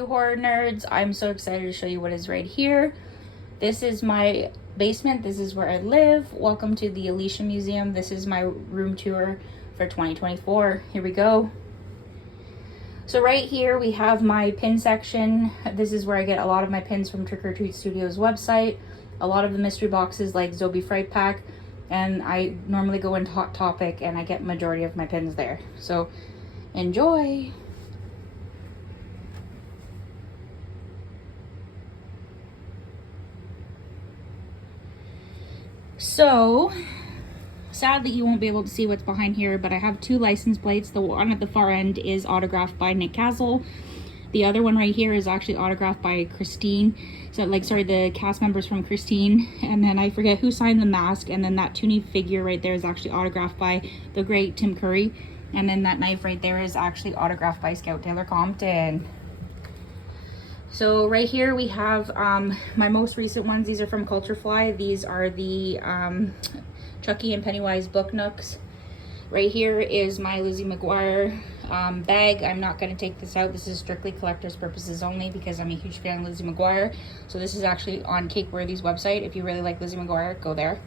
you horror nerds? I'm so excited to show you what is right here. This is my basement. This is where I live. Welcome to the Alicia Museum. This is my room tour for 2024. Here we go. So right here we have my pin section. This is where I get a lot of my pins from Trick or Treat Studios website. A lot of the mystery boxes like Zobie Fright Pack. And I normally go into Hot Topic and I get majority of my pins there. So enjoy. So sadly you won't be able to see what's behind here, but I have two license plates. The one at the far end is autographed by Nick Castle. The other one right here is actually autographed by Christine. So the cast members from Christine. And then I forget who signed the mask. And then that Toonie figure right there is actually autographed by the great Tim Curry. And then that knife right there is actually autographed by Scout Taylor Compton. So right here we have my most recent ones. These are from Culturefly. These are the Chucky and Pennywise book nooks. Right here is my Lizzie McGuire bag. I'm not going to take this out. This is strictly collector's purposes only because I'm a huge fan of Lizzie McGuire. So this is actually on Cakeworthy's website. If you really like Lizzie McGuire, go there.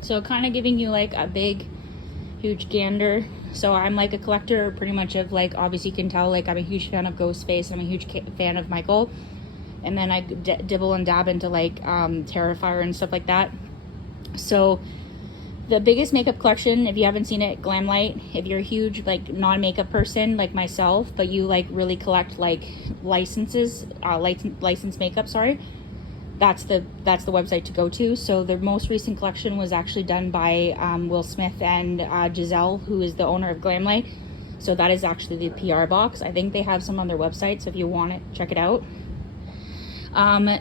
So kind of giving you like a big, huge gander. So I'm like a collector pretty much of like, obviously you can tell like I'm a huge fan of Ghostface. I'm a huge fan of Michael. And then I dibble and dab into like Terrifier and stuff like that. So the biggest makeup collection, if you haven't seen it, Glamlight. If you're a huge like non-makeup person like myself, but you like really collect like licenses, licensed makeup, sorry, that's the website to go to. So the most recent collection was actually done by Will Smith and Giselle, who is the owner of Glamlight. So that is actually the PR box. I think they have some on their website, so if you want it, check it out.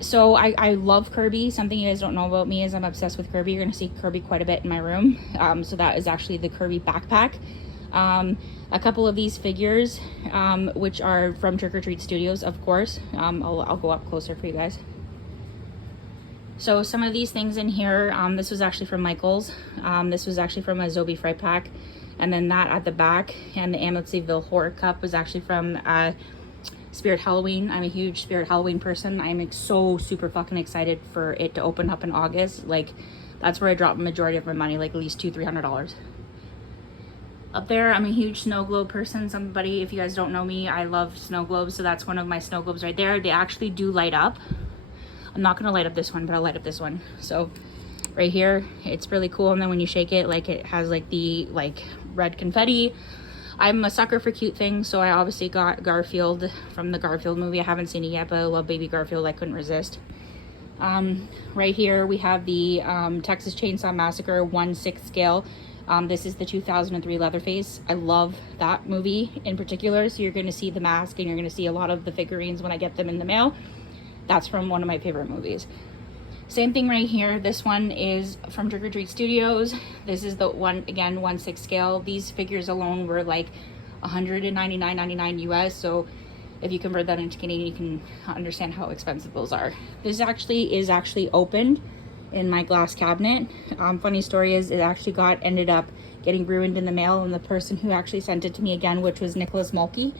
So I love Kirby. Something you guys don't know about me is I'm obsessed with Kirby. You're going to see Kirby quite a bit in my room. So that is actually the Kirby backpack. A couple of these figures, which are from Trick or Treat Studios, of course. I'll go up closer for you guys. So some of these things in here, this was actually from Michael's. This was actually from a Zobie Fright Pack. And then that at the back, and the Amityville Horror Cup was actually from Spirit Halloween. I'm a huge Spirit Halloween person. I'm so super fucking excited for it to open up in August. Like, that's where I drop a majority of my money, like at least $200-300. Up there, I'm a huge snow globe person. Somebody, if you guys don't know me, I love snow globes. So that's one of my snow globes right there. They actually do light up. I'm not gonna light up this one, but I'll light up this one. So right here, it's really cool. And then when you shake it, like it has like the red confetti. I'm a sucker for cute things, so I obviously got Garfield from the Garfield movie. I haven't seen it yet, but I love baby Garfield. I couldn't resist. Right here we have the Texas Chainsaw Massacre 1/6 scale. This is the 2003 Leatherface. I love that movie in particular. So you're going to see the mask and you're going to see a lot of the figurines when I get them in the mail. That's from one of my favorite movies. Same thing right here. This one is from Trick or Treat Studios. This is the one, again, 1/6 scale. These figures alone were like $199.99 US. So if you convert that into Canadian, you can understand how expensive those are. This actually is opened in my glass cabinet. Funny story is it actually ended up getting ruined in the mail, and the person who actually sent it to me again, which was Nicholas Mulkey,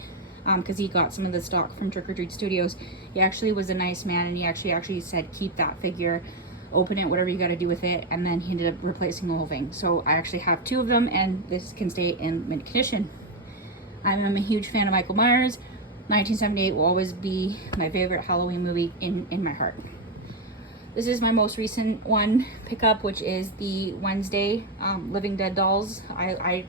because he got some of the stock from Trick or Treat Studios. He actually was a nice man, and he actually said, keep that figure, open it, whatever you got to do with it. And then he ended up replacing the whole thing. So I actually have two of them, and this can stay in mint condition. I'm a huge fan of Michael Myers. 1978 will always be my favorite Halloween movie in my heart. This is my most recent one pickup, which is the Wednesday Living Dead dolls. I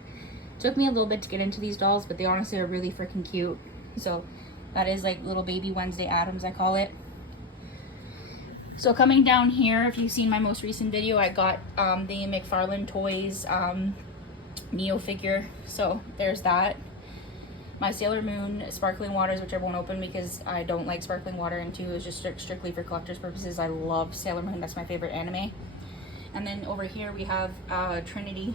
took me a little bit to get into these dolls, but they honestly are really freaking cute. So that is like little baby Wednesday Addams, I call it. So coming down here, if you've seen my most recent video, I got the McFarlane Toys Neo figure. So there's that. My Sailor Moon Sparkling Waters, which I won't open because I don't like sparkling water, and 2 is just strictly for collector's purposes. I love Sailor Moon. That's my favorite anime. And then over here we have Trinity.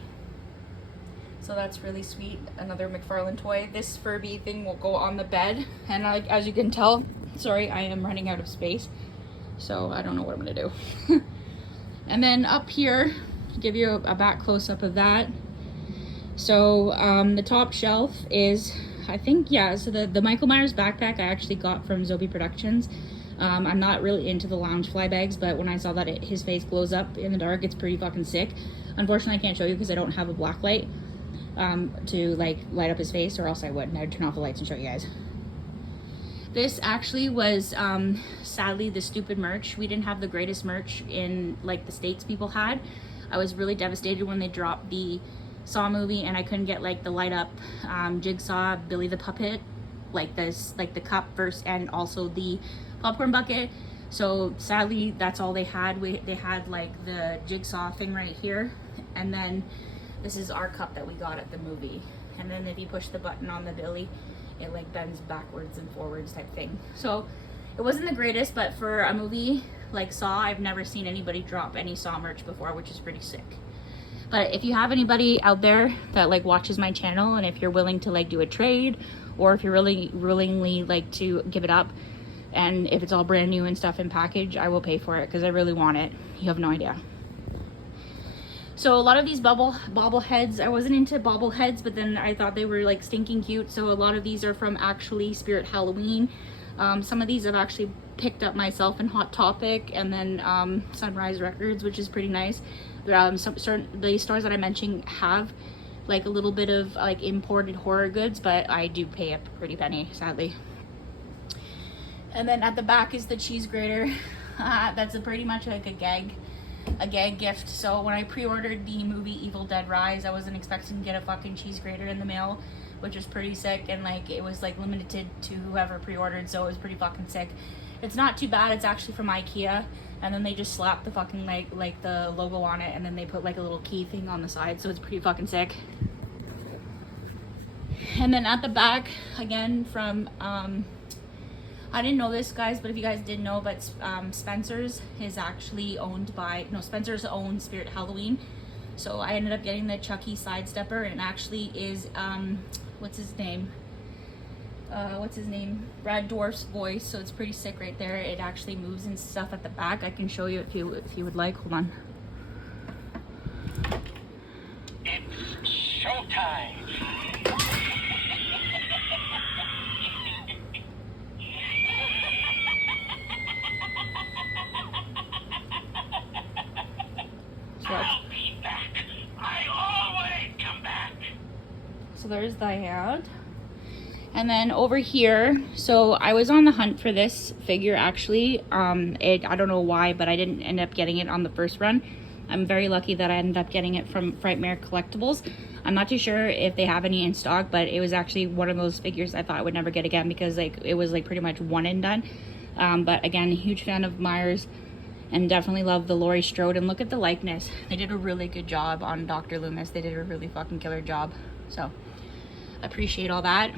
So that's really sweet. Another McFarlane toy. This Furby thing will go on the bed. And as you can tell, sorry, I am running out of space. So I don't know what I'm gonna do. And then up here, to give you a back close up of that, So the top shelf is, I think, yeah, so the Michael Myers backpack I actually got from Zobie Productions. I'm not really into the Loungefly bags, but when I saw that his face glows up in the dark, it's pretty fucking sick. Unfortunately, I can't show you because I don't have a black light to like light up his face, or else I would, and I'd turn off the lights and show you guys. This actually was sadly the stupid merch. We didn't have the greatest merch in like the States people had. I was really devastated when they dropped the Saw movie and I couldn't get like the light up Jigsaw Billy the Puppet, like this, like the cup verse, and also the popcorn bucket. So sadly that's all they had. They had like the Jigsaw thing right here, and then this is our cup that we got at the movie, and then if you push the button on the Billy, it like bends backwards and forwards type thing. So it wasn't the greatest, but for a movie like Saw, I've never seen anybody drop any Saw merch before, which is pretty sick. But if you have anybody out there that like watches my channel, and if you're willing to like do a trade, or if you're really willingly like to give it up, and if it's all brand new and stuff in package, I will pay for it because I really want it. You have no idea. So a lot of these bobbleheads, I wasn't into bobbleheads, but then I thought they were like stinking cute. So a lot of these are from actually Spirit Halloween. Some of these I've actually picked up myself in Hot Topic, and then Sunrise Records, which is pretty nice. The stores that I mentioned have like a little bit of like imported horror goods, but I do pay a pretty penny, sadly. And then at the back is the cheese grater. That's pretty much like a gag gift. So when I pre-ordered the movie Evil Dead Rise, I wasn't expecting to get a fucking cheese grater in the mail, which was pretty sick, and like it was like limited to whoever pre-ordered, so it was pretty fucking sick. It's not too bad. It's actually from IKEA, and then they just slapped the fucking like the logo on it, and then they put like a little key thing on the side, so it's pretty fucking sick. And then at the back, again from I didn't know this, guys, but if you guys did know, but Spencer's is actually owned by, no, Spencer's owns Spirit Halloween. So I ended up getting the Chucky Sidestepper, and it actually is, what's his name? Brad Dourif's voice, so it's pretty sick right there. It actually moves and stuff at the back. I can show you if you would like. Hold on. It's showtime. I'll be back. I always come back. So there's the ad. And then over here, so I was on the hunt for this figure actually. I don't know why, but I didn't end up getting it on the first run. I'm very lucky that I ended up getting it from Frightmare Collectibles. I'm not too sure if they have any in stock, but it was actually one of those figures I thought I would never get again, because like it was like pretty much one and done. But again, huge fan of Myers, and definitely love the Laurie Strode. And look at the likeness. They did a really good job on Dr. Loomis. They did a really fucking killer job. So appreciate all that.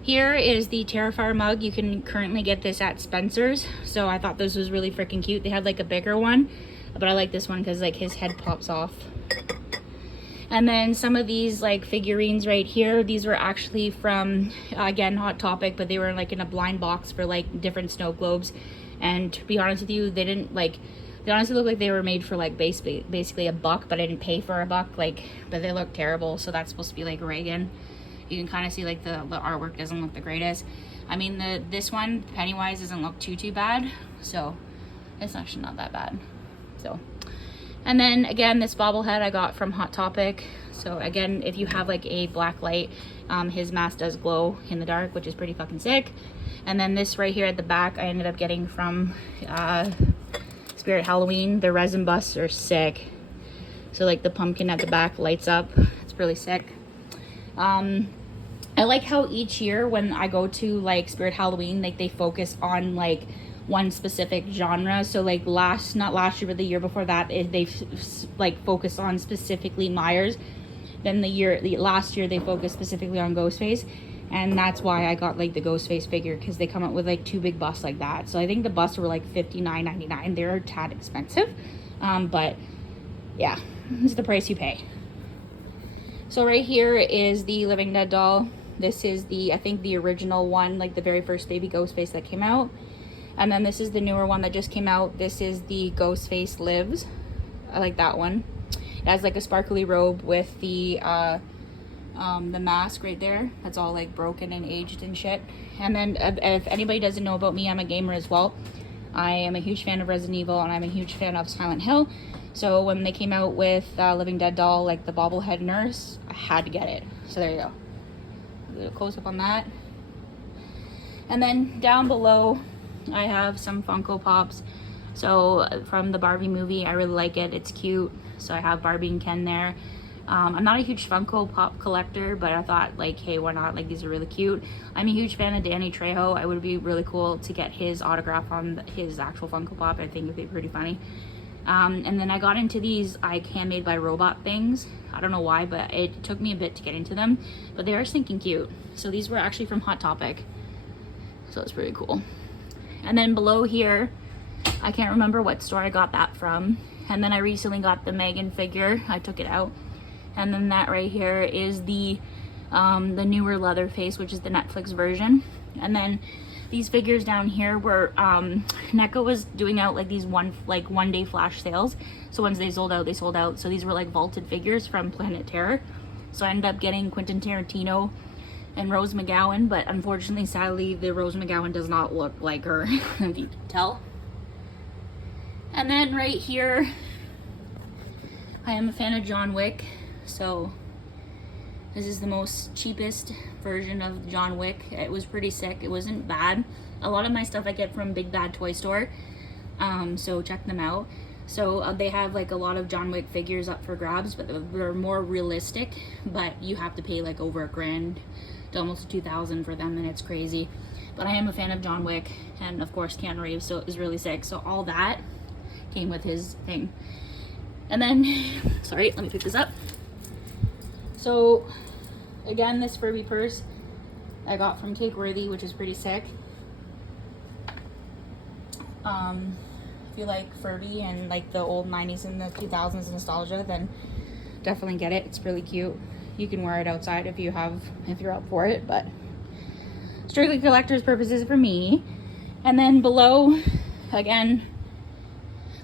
Here is the Terrifier mug. You can currently get this at Spencer's. So I thought this was really freaking cute. They had like a bigger one, but I like this one because like his head pops off. And then some of these like figurines right here, these were actually from, again, Hot Topic, but they were like in a blind box for like different snow globes. And to be honest with you, they didn't like, they honestly look like they were made for like basically $1, but I didn't pay for $1, like, but they look terrible. So that's supposed to be like Reagan. You can kind of see like the artwork doesn't look the greatest. I mean, this one, Pennywise, doesn't look too bad. So it's actually not that bad. So, and then again, this bobblehead I got from Hot Topic. So again, if you have like a black light, his mask does glow in the dark, which is pretty fucking sick. And then this right here at the back, I ended up getting from Spirit Halloween. The resin busts are sick. So like the pumpkin at the back lights up. It's really sick. I like how each year when I go to like Spirit Halloween, like they focus on like one specific genre. So like not last year, but the year before that, they've like focused on specifically Myers. Then last year they focused specifically on Ghostface. And that's why I got like the Ghostface figure, because they come up with like 2 big busts like that. So I think the busts were like $59.99. They're a tad expensive, but yeah, this is the price you pay. So right here is the Living Dead doll. This is I think the original one, like the very first baby Ghostface that came out. And then this is the newer one that just came out. This is the Ghostface Lives. I like that one. It has like a sparkly robe with the mask right there. That's all like broken and aged and shit. And then if anybody doesn't know about me, I'm a gamer as well. I am a huge fan of Resident Evil, and I'm a huge fan of Silent Hill. So when they came out with Living Dead doll, like the bobblehead nurse, I had to get it. So there you go. A little close up on that. And then down below, I have some Funko Pops. So from the Barbie movie, I really like it. It's cute. So I have Barbie and Ken there. I'm not a huge Funko Pop collector, but I thought like, hey, why not? Like, these are really cute. I'm a huge fan of Danny Trejo. It would be really cool to get his autograph on his actual Funko Pop. I think it'd be pretty funny. And then I got into these like handmade by robot things. I don't know why, but it took me a bit to get into them, but they are stinking cute. So these were actually from Hot Topic. So it's pretty cool. And then below here, I can't remember what store I got that from. And then I recently got the Megan figure. I took it out. And then that right here is the newer Leatherface, which is the Netflix version. And then these figures down here were NECA was doing out like these one day flash sales. So once they sold out, they sold out. So these were like vaulted figures from Planet Terror. So I ended up getting Quentin Tarantino and Rose McGowan, but unfortunately, sadly, the Rose McGowan does not look like her, if you can tell. And then right here, I am a fan of John Wick. So this is the most cheapest version of John Wick. It was pretty sick. It wasn't bad. A lot of my stuff I get from Big Bad Toy Store. So check them out. So they have like a lot of John Wick figures up for grabs, but they're more realistic, but you have to pay like over $1,000 to almost $2,000 for them, and it's crazy. But I am a fan of John Wick, and of course Keanu Reeves, so it was really sick. So all that came with his thing. And then, sorry, let me pick this up. So again, this Furby purse I got from Cake Worthy, which is pretty sick. If you like Furby and like the old 90s and the 2000s nostalgia, then definitely get it. It's really cute. You can wear it outside if you're up for it, but strictly collector's purposes for me. And then below, again,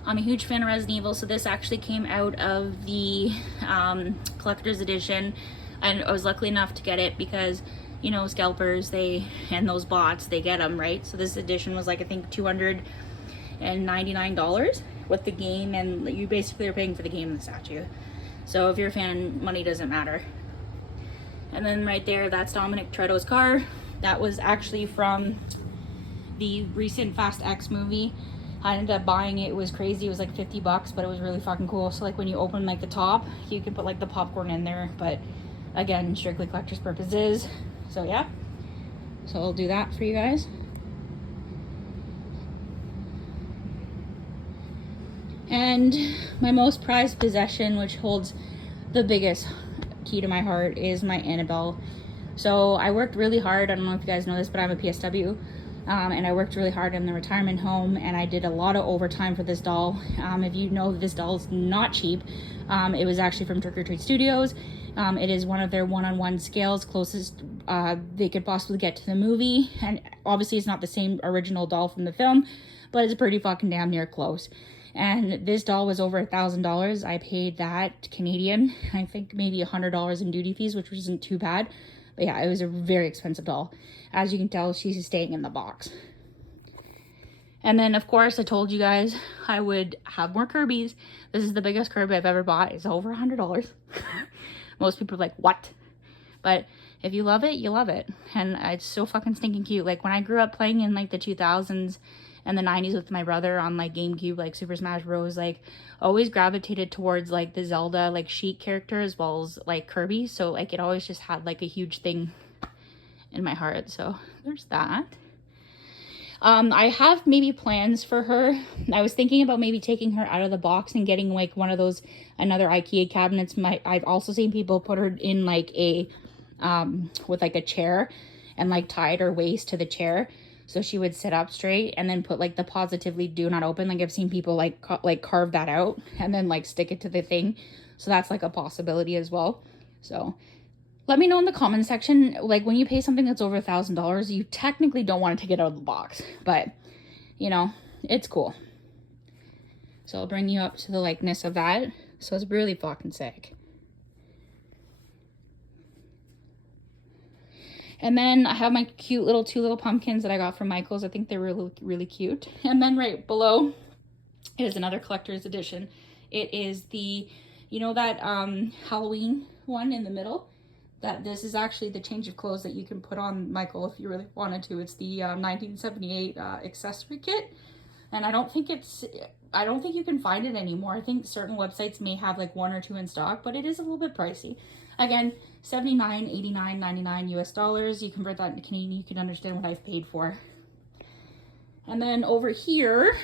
I'm a huge fan of Resident Evil, so this actually came out of the collector's edition, and I was lucky enough to get it because, you know, scalpers, and those bots, they get them, right? So this edition was like, I think $299 with the game, and you basically are paying for the game and the statue. So if you're a fan, money doesn't matter. And then right there, that's Dominic Toretto's car. That was actually from the recent Fast X movie. I ended up buying it. It was crazy. It was like $50, but it was really fucking cool. So like when you open like the top, you can put like the popcorn in there, but again, strictly collector's purposes. So yeah, so I'll do that for you guys. And my most prized possession, which holds the biggest key to my heart, is my Annabelle. So I worked really hard. I don't know if you guys know this, but I'm a PSW. And I worked really hard in the retirement home, and I did a lot of overtime for this doll. If you know, this doll is not cheap. It was actually from Trick or Treat Studios. It is one of their one-on-one scales, closest they could possibly get to the movie. And obviously it's not the same original doll from the film, but it's pretty fucking damn near close. And this doll was over $1,000. I paid that Canadian, I think maybe $100 in duty fees, which wasn't too bad. But yeah, it was a very expensive doll. As you can tell, she's staying in the box. And then, of course, I told you guys I would have more Kirby's. This is the biggest Kirby I've ever bought. It's over $100. Most people are like, what? But if you love it, you love it. And it's so fucking stinking cute. Like, when I grew up playing in, like, the 2000s and the 90s with my brother on, like, GameCube, like, Super Smash Bros., like, always gravitated towards, like, the Zelda, like, Sheik character as well as, like, Kirby. So, like, it always just had, like, a huge thing in my heart. So, there's that. I have maybe plans for her. I was thinking about maybe taking her out of the box and getting, like, one of those, another IKEA cabinets. I've also seen people put her in, like, a, with, like, a chair and, like, tied her waist to the chair, so she would sit up straight, and then put like the positively do not open. Like I've seen people like carve that out and then like stick it to the thing. So that's like a possibility as well. So let me know in the comment section, like when you pay something that's over $1,000, you technically don't want to take it out of the box, but you know, it's cool. So I'll bring you up to the likeness of that. So it's really fucking sick. And then I have my cute little 2 little pumpkins that I got from Michael's. I think they're really, really cute. And then right below is another collector's edition. It is the, you know, that Halloween one in the middle? That this is actually the change of clothes that you can put on Michael if you really wanted to. It's the 1978 accessory kit. And I don't think you can find it anymore. I think certain websites may have like 1 or 2 in stock, but it is a little bit pricey. Again, $79, $89, $99 US dollars. You convert that into Canadian, you can understand what I've paid for. And then over here,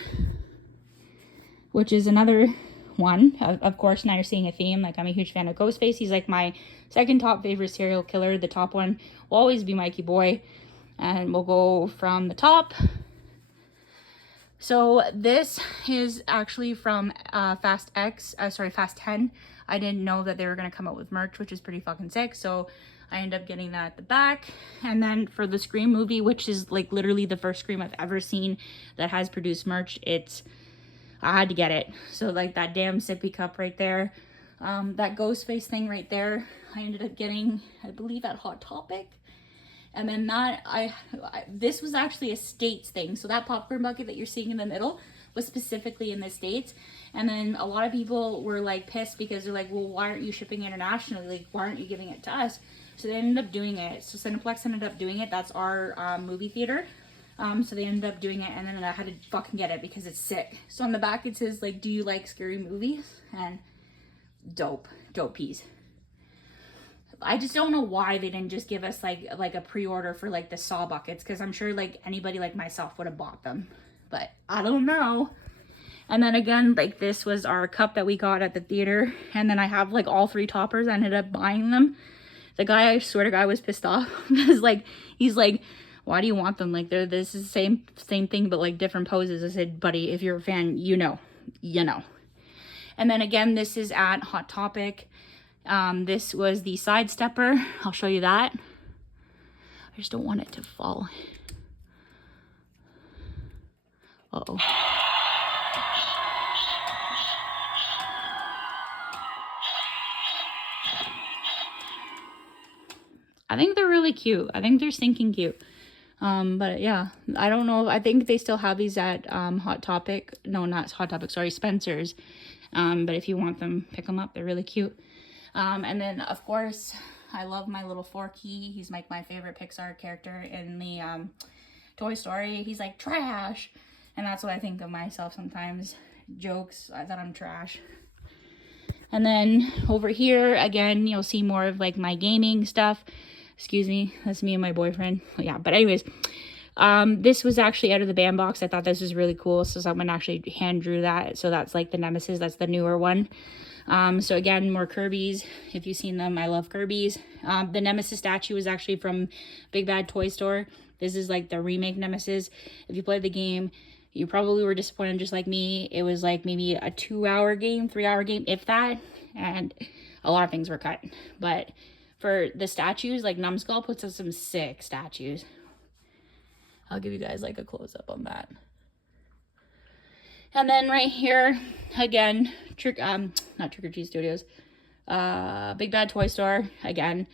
which is another one, of course, now you're seeing a theme. Like, I'm a huge fan of Ghostface. He's like my second top favorite serial killer. The top one will always be Mikey Boy. And we'll go from the top. So this is actually from Fast 10. I didn't know that they were going to come out with merch, which is pretty fucking sick. So I ended up getting that at the back. And then for the Scream movie, which is like literally the first Scream I've ever seen that has produced merch, I had to get it. So like that damn sippy cup right there, that Ghostface thing right there, I ended up getting, I believe, at Hot Topic. And then this was actually a States thing. So that popcorn bucket that you're seeing in the middle was specifically in the States. And then a lot of people were like pissed because they're like, well, why aren't you shipping internationally? Like, why aren't you giving it to us? So they ended up doing it. So Cineplex ended up doing it. That's our movie theater. So they ended up doing it, and then I had to fucking get it because it's sick. So on the back it says like, do you like scary movies? And dope piece. I just don't know why they didn't just give us like a pre-order for like the Saw buckets, because I'm sure like anybody like myself would have bought them, but I don't know. And then again, like this was our cup that we got at the theater, and then I have like all 3 toppers. I ended up buying them. The guy, I swear to God, was pissed off because like he's like, why do you want them? Like this is the same thing but like different poses. I said, buddy, if you're a fan, you know. And then again, this is at Hot Topic. This was the side stepper. I'll show you that. I just don't want it to fall. Uh-oh. I think they're really cute. I think they're stinking cute. But yeah, I don't know. I think they still have these at Hot Topic. No, not Hot Topic, sorry, Spencer's. But if you want them, pick them up. They're really cute. And then, of course, I love my little Forky. He's like my favorite Pixar character in the Toy Story. He's like trash. And that's what I think of myself sometimes. Jokes that I'm trash. And then over here, again, you'll see more of like my gaming stuff. Excuse me, that's me and my boyfriend. Yeah, but anyways, this was actually out of the band box. I thought this was really cool. So someone actually hand drew that. So that's like the Nemesis. That's the newer one. So again, more Kirby's. If you've seen them, I love Kirby's. The Nemesis statue is actually from Big Bad Toy Store. This is like the remake Nemesis. If you played the game, you probably were disappointed just like me. It was like maybe a 2-hour game, 3-hour game, if that. And a lot of things were cut. But for the statues, like Numbskull puts up some sick statues. I'll give you guys like a close-up on that. And then right here, again, not Trick or Treat Studios, Big Bad Toy Store, again.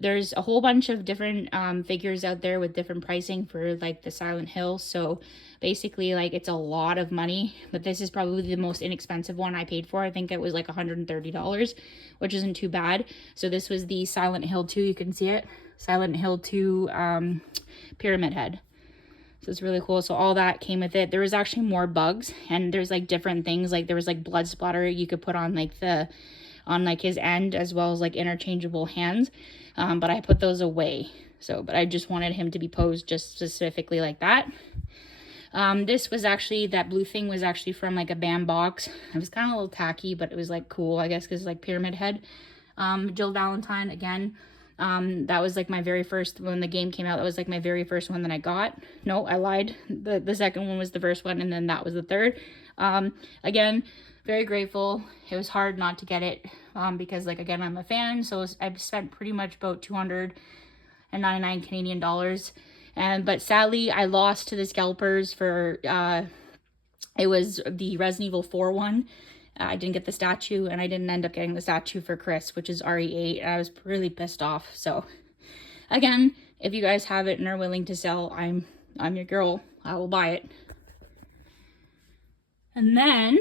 There's a whole bunch of different figures out there with different pricing for like the Silent Hill. So basically like it's a lot of money, but this is probably the most inexpensive one I paid for. I think it was like $130, which isn't too bad. So this was the Silent Hill 2, you can see it. Silent Hill 2 Pyramid Head. So it's really cool. So all that came with it. There was actually more bugs, and there's like different things. Like there was like blood splatter you could put on like his end, as well as like interchangeable hands. But I put those away. But I just wanted him to be posed just specifically like that. This was actually, that blue thing was actually from like a band box. It was kind of a little tacky, but it was like cool, I guess, because like Pyramid Head. Jill Valentine, again. That was like my very first, when the game came out, that was like my very first one that I got. No, I lied. The second one was the first one, and then that was the third. Again, very grateful. It was hard not to get it, because like, again, I'm a fan. So I've spent pretty much about 299 Canadian dollars. But sadly, I lost to the scalpers for, it was the Resident Evil 4 one. I didn't get the statue, and I didn't end up getting the statue for Chris, which is RE8, and I was really pissed off. So again, if you guys have it and are willing to sell, I'm your girl. I will buy it. And then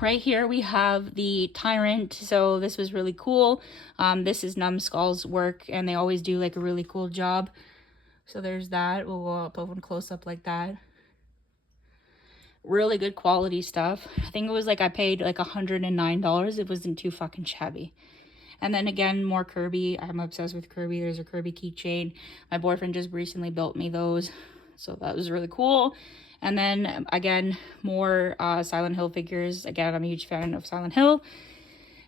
right here we have the Tyrant. So this was really cool. This is Numbskull's work, and they always do like a really cool job. So there's that. We'll go up and close up like that. Really good quality stuff. I think it was like I paid like $109. It wasn't too fucking shabby. And then again, more Kirby. I'm obsessed with Kirby. There's a Kirby keychain. My boyfriend just recently built me those, so that was really cool. And then again, more Silent Hill figures. Again, I'm a huge fan of Silent Hill.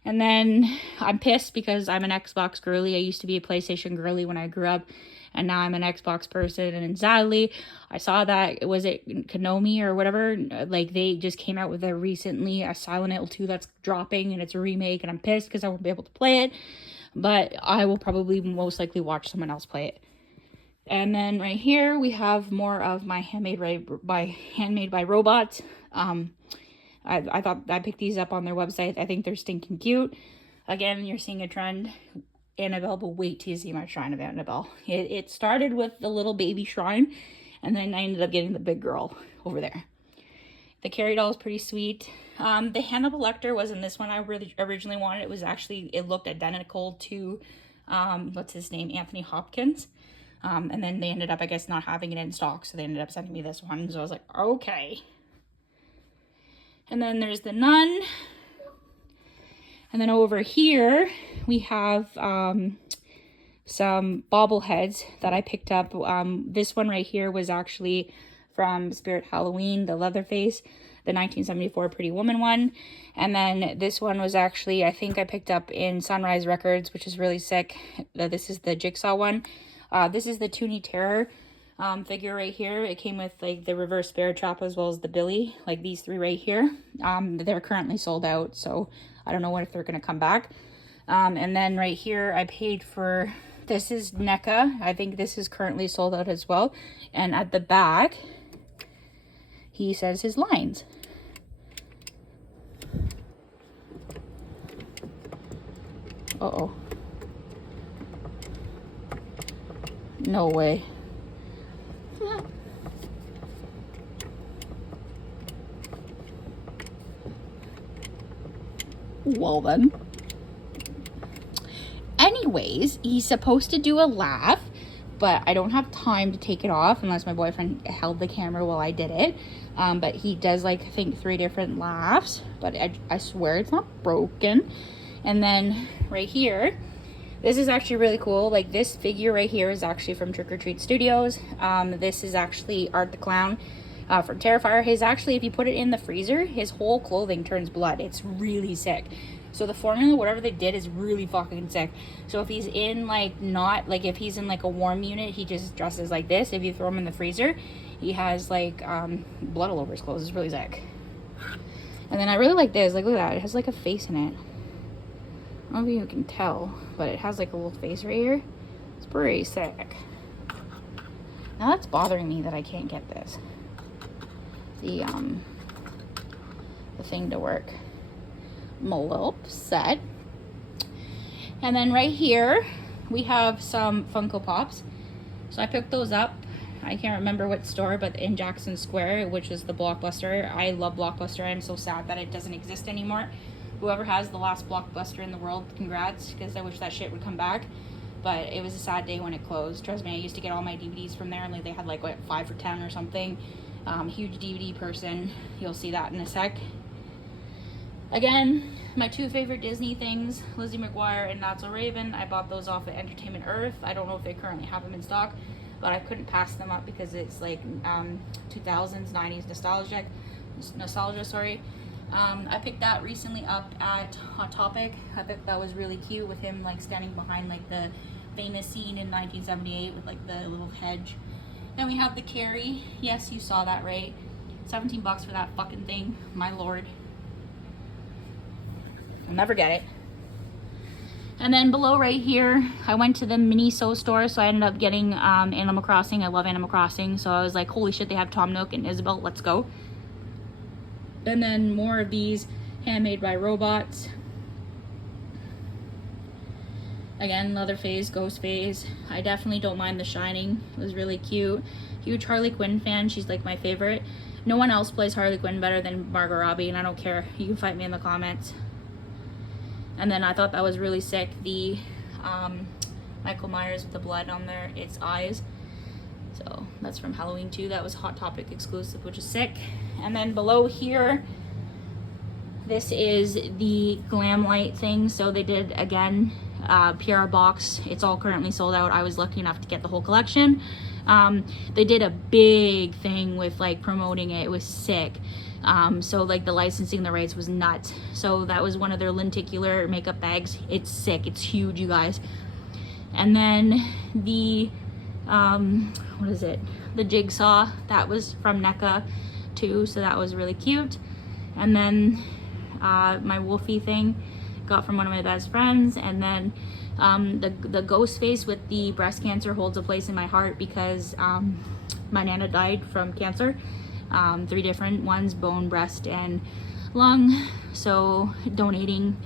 And then I'm pissed because I'm an Xbox girly. I used to be a PlayStation girly when I grew up, and now I'm an Xbox person. And sadly, I saw that, was it Konami or whatever, like they just came out with a recently a Silent Hill 2 that's dropping, and it's a remake, and I'm pissed because I won't be able to play it, but I will probably most likely watch someone else play it. And then right here we have more of my handmade by robots. I thought I picked these up on their website. I think they're stinking cute. Again, you're seeing a trend. Annabelle, but wait till you see my shrine of Annabelle. It started with the little baby shrine, and then I ended up getting the big girl over there. The Carrie doll is pretty sweet. The Hannibal Lecter wasn't this one I really originally wanted. It was actually, it looked identical to, what's his name, Anthony Hopkins. And then they ended up, I guess, not having it in stock, so they ended up sending me this one. So I was like, okay. And then there's the Nun. And then over here, we have some bobbleheads that I picked up. This one right here was actually from Spirit Halloween, the Leatherface, the 1974 Pretty Woman one. And then this one was actually, I think I picked up in Sunrise Records, which is really sick. This is the Jigsaw one. This is the Toonie Terror figure right here. It came with like the reverse Bear Trap as well as the Billy, like these three right here. They're currently sold out, so I don't know if they're going to come back. And then right here I paid for, this is NECA. I think this is currently sold out as well. And at the back, he says his lines. Uh-oh. No way. Well then. Anyways, he's supposed to do a laugh, but I don't have time to take it off unless my boyfriend held the camera while I did it. But he does, like, I think 3 different laughs, but I swear it's not broken. And then right here, this is actually really cool. Like, this figure right here is actually from Trick or Treat Studios. This is actually Art the Clown from Terrifier. His, actually, if you put it in the freezer, his whole clothing turns blood. It's really sick. So the formula, whatever they did, is really fucking sick. So if he's in, like, not, like, if he's in, like, a warm unit, he just dresses like this. If you throw him in the freezer, he has, like, blood all over his clothes. It's really sick. And then I really like this. Like, look at that. It has, like, a face in it. I don't know if you can tell, but it has, like, a little face right here. It's pretty sick. Now that's bothering me that I can't get this. The thing to work. I'm a little upset. And then right here we have some Funko Pops. So I picked those up. I can't remember what store, but in Jackson Square, which is the Blockbuster. I love Blockbuster. I'm so sad that it doesn't exist anymore. Whoever has the last Blockbuster in the world, congrats, because I wish that shit would come back. But it was a sad day when it closed. Trust me, I used to get all my DVDs from there, and like they had like what, 5 for $10 or something. Huge DVD person. You'll see that in a sec. Again, my 2 favorite Disney things, Lizzie McGuire and Not So Raven. I bought those off at Entertainment Earth. I don't know if they currently have them in stock, but I couldn't pass them up because it's like 2000s, 90s nostalgia, sorry. I picked that recently up at Hot Topic. I thought that was really cute with him like standing behind like the famous scene in 1978 with like the little hedge. Then we have the Carrie. Yes, you saw that right. 17 bucks for that fucking thing. My lord. I'll never get it. And then below right here, I went to the Miniso store, so I ended up getting Animal Crossing. I love Animal Crossing, so I was like, holy shit, they have Tom Nook and Isabel. Let's go. And then more of these handmade by robots. Again, Leatherface, Ghostface. I definitely don't mind The Shining. It was really cute. Huge Harley Quinn fan. She's like my favorite. No one else plays Harley Quinn better than Margot Robbie, and I don't care. You can fight me in the comments. And then I thought that was really sick. The Michael Myers with the blood on its eyes. So that's from Halloween 2. That was Hot Topic exclusive, which is sick. And then below here, this is the glam light thing. So they did, again, PR box. It's all currently sold out. I was lucky enough to get the whole collection. They did a big thing with like promoting it. It was sick. So like the licensing, the rights was nuts. So that was one of their lenticular makeup bags. It's sick. It's huge, you guys. And then the what is it, the jigsaw, that was from NECA too, so that was really cute. And then my Wolfie thing got from one of my best friends. And then the ghost face with the breast cancer holds a place in my heart because my nana died from cancer, 3 different ones, bone, breast, and lung. So donating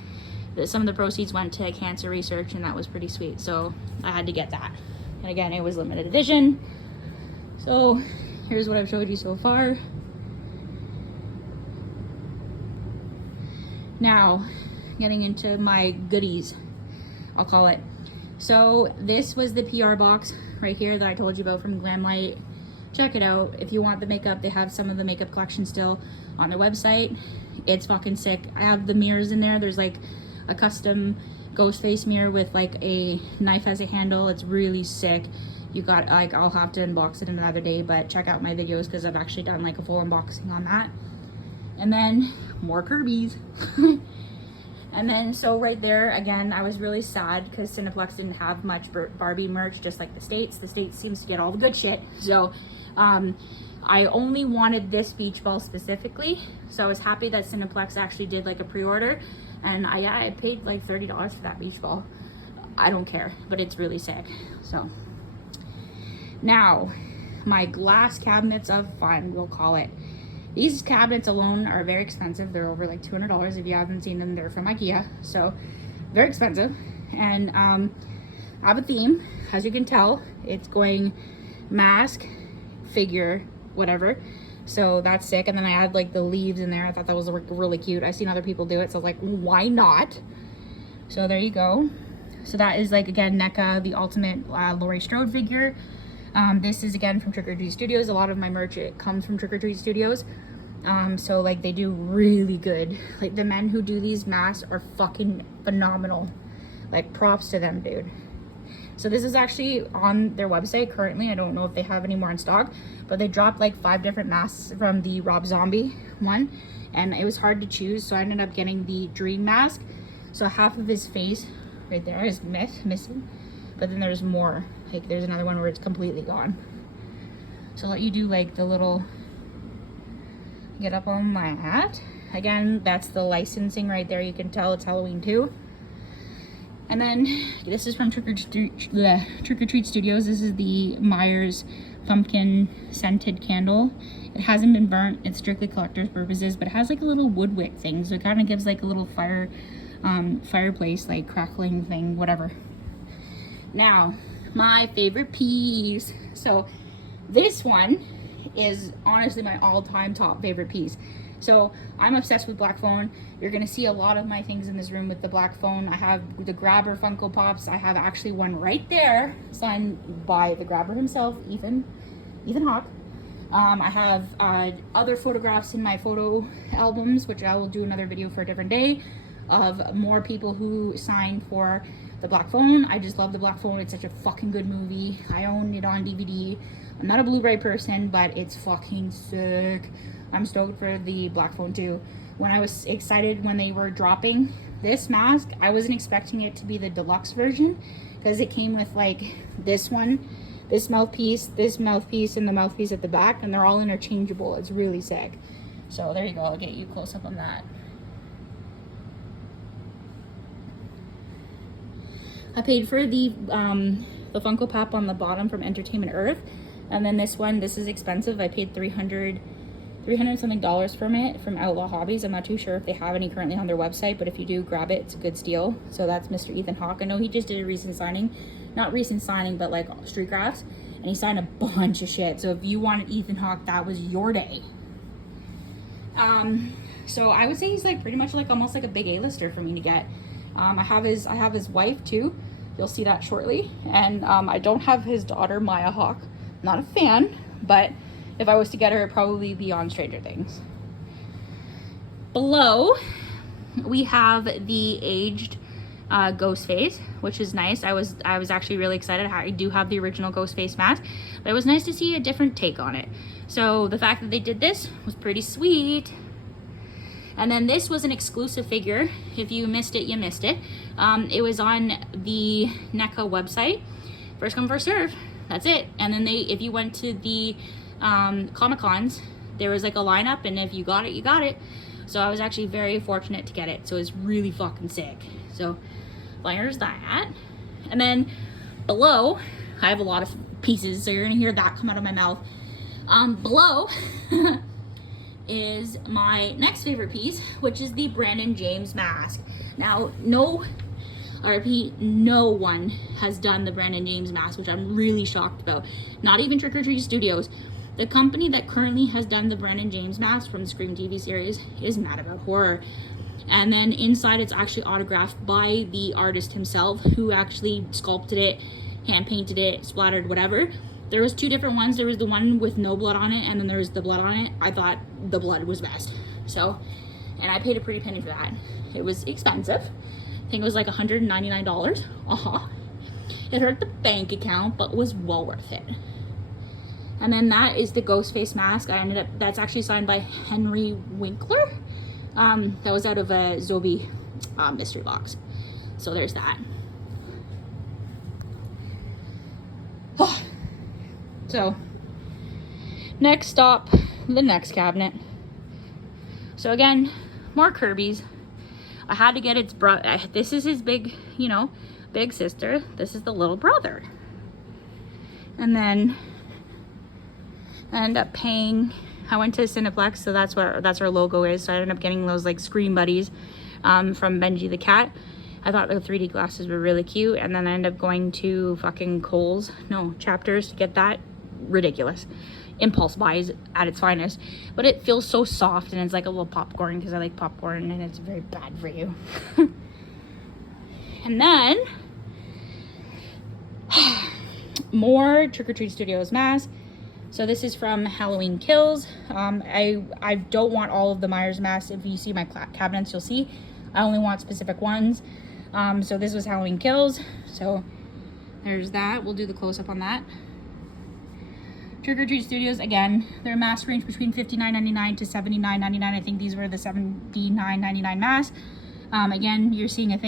some of the proceeds went to cancer research, and that was pretty sweet. So I had to get that. And again, it was limited edition. So here's what I've showed you so far. Now, getting into my goodies, I'll call it. So this was the PR box right here that I told you about from Glamlight. Check it out. If you want the makeup, they have some of the makeup collection still on their website. It's fucking sick. I have the mirrors in there. There's like a custom ghost face mirror with like a knife as a handle. It's really sick. You got, like, I'll have to unbox it another day, but check out my videos because I've actually done like a full unboxing on that. And then more Kirby's. And then so right there, again, I was really sad because Cineplex didn't have much Barbie merch, just like the States. The States seems to get all the good shit. So I only wanted this beach ball specifically. So I was happy that Cineplex actually did like a pre-order. And I paid like $30 for that beach ball. I don't care, but it's really sick. So now, my glass cabinets of fun, we'll call it. These cabinets alone are very expensive. They're over like $200 if you haven't seen them. They're from IKEA, so very expensive. And I have a theme, as you can tell. It's going mask, figure, whatever. So that's sick. And then I had like the leaves in there. I thought that was really cute. I've seen other people do it, so I was like, why not? So there you go. So that is like, again, NECA, the ultimate Laurie Strode figure. This is again from Trick or Treat Studios. A lot of my merch, it comes from Trick or Treat Studios. So like they do really good. Like the men who do these masks are fucking phenomenal. Like props to them, dude. So this is actually on their website currently. I don't know if they have any more in stock, but they dropped like 5 different masks from the Rob Zombie one, and it was hard to choose, so I ended up getting the Dream mask. So half of his face right there is missing, but then there's more. Like there's another one where it's completely gone. So I'll let you do like the little get up on that. Again, that's the licensing right there. You can tell it's Halloween too. And then this is from Trick or Treat Studios. This is the Myers pumpkin scented candle. It hasn't been burnt. It's strictly collector's purposes, but it has like a little wood wick thing, so it kind of gives like a little fireplace like crackling thing, whatever. Now, my favorite piece. So this one is honestly my all-time top favorite piece. So I'm obsessed with black phone. You're gonna see a lot of my things in this room with the black phone. I have the Grabber Funko Pops. I have actually one right there, signed by the Grabber himself, Ethan Hawke. I have other photographs in my photo albums, which I will do another video for a different day, of more people who signed for the black phone. I just love the black phone. It's such a fucking good movie. I own it on DVD. I'm not a Blu-ray person, but it's fucking sick. I'm stoked for the black phone too. When I was excited when they were dropping this mask, I wasn't expecting it to be the deluxe version, because it came with like this one, this mouthpiece, and the mouthpiece at the back, and they're all interchangeable. It's really sick. So there you go. I'll get you close up on that. I paid for the Funko Pop on the bottom from Entertainment Earth, and then this one, this is expensive. I paid $300 $300 something from it, from Outlaw Hobbies. I'm not too sure if they have any currently on their website, but if you do, grab it. It's a good steal. So that's Mr. Ethan Hawke. I know he just did a recent signing. Not recent signing, but like street crafts. And he signed a bunch of shit. So if you wanted Ethan Hawke, that was your day. So I would say he's like pretty much like almost like a big A-lister for me to get. I have his wife too. You'll see that shortly. And I don't have his daughter, Maya Hawke. Not a fan, but if I was to get her, it'd probably be on Stranger Things. Below, we have the aged Ghostface, which is nice. I was actually really excited. I do have the original Ghostface mask, but it was nice to see a different take on it. So the fact that they did this was pretty sweet. And then this was an exclusive figure. If you missed it, you missed it. It was on the NECA website. First come, first serve. That's it. And then if you went to the Comic-Cons, there was like a lineup, and if you got it, you got it. So I was actually very fortunate to get it. So it's really fucking sick. So there's that. And then below, I have a lot of pieces, so you're gonna hear that come out of my mouth. Below is my next favorite piece, which is the Brandon James mask. Now, I repeat, no one has done the Brandon James mask, which I'm really shocked about. Not even Trick or Treat Studios. The company that currently has done the Brandon James mask from the Scream TV series is Mad About Horror. And then inside it's actually autographed by the artist himself, who actually sculpted it, hand painted it, splattered, whatever. There was two different ones. There was the one with no blood on it, and then there was the blood on it. I thought the blood was best. So, and I paid a pretty penny for that. It was expensive. I think it was like $199. It hurt the bank account, but was well worth it. And then that is the Ghostface mask. That's actually signed by Henry Winkler. That was out of a Zobie mystery box. So there's that. So, next stop, the next cabinet. So again, more Kirby's. I had to get its brother. This is his big, big sister. This is the little brother. And then I ended up paying. I went to Cineplex, so that's where our logo is. So I ended up getting those like Scream Buddies from Benji the cat. I thought the 3D glasses were really cute, and then I ended up going to fucking Chapters to get that. Ridiculous. Impulse buys at its finest, but it feels so soft, and it's like a little popcorn because I like popcorn, and it's very bad for you. And then more Trick or Treat Studios masks. So this is from Halloween Kills. I don't want all of the Myers masks. If you see my cabinets, you'll see I only want specific ones. So this was Halloween Kills. So there's that. We'll do the close-up on that. Trick or Treat Studios, again, their masks range between $59.99 to $79.99. I think these were the $79.99 masks. Again, you're seeing a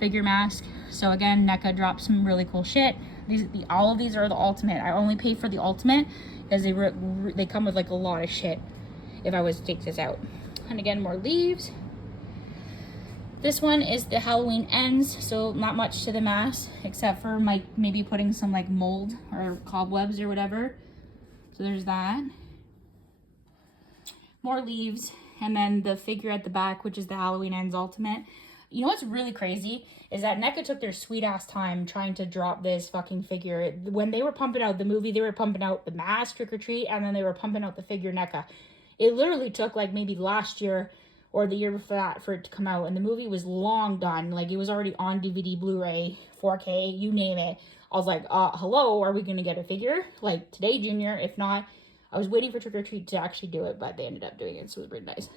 figure mask. So again, NECA dropped some really cool shit. All of these are the ultimate. I only pay for the ultimate because they come with like a lot of shit if I was to take this out. And again, more leaves. This one is the Halloween Ends, so not much to the mask except for maybe putting some like mold or cobwebs or whatever. So there's that. More leaves, and then the figure at the back, which is the Halloween Ends Ultimate. You know what's really crazy is that NECA took their sweet ass time trying to drop this fucking figure. When they were pumping out the movie, they were pumping out the mask Trick or Treat, and then they were pumping out the figure NECA. It literally took like maybe last year or the year before that for it to come out, and the movie was long done. Like, it was already on DVD, Blu-ray, 4K, you name it. I was like, hello, are we gonna get a figure? Like, today, Junior. If not, I was waiting for Trick or Treat to actually do it, but they ended up doing it, so it was pretty nice.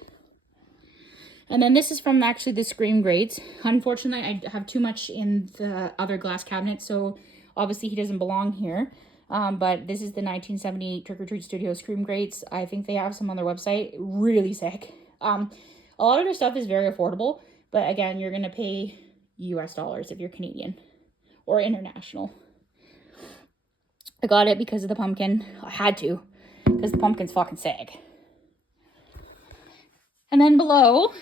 And then this is from actually the Scream Grates. Unfortunately, I have too much in the other glass cabinet, so obviously he doesn't belong here. But this is the 1978 Trick or Treat Studio Scream Grates. I think they have some on their website. Really sick. A lot of their stuff is very affordable, but again, you're gonna pay US dollars if you're Canadian or international. I got it because of the pumpkin. I had to, because the pumpkin's fucking sick. And then below,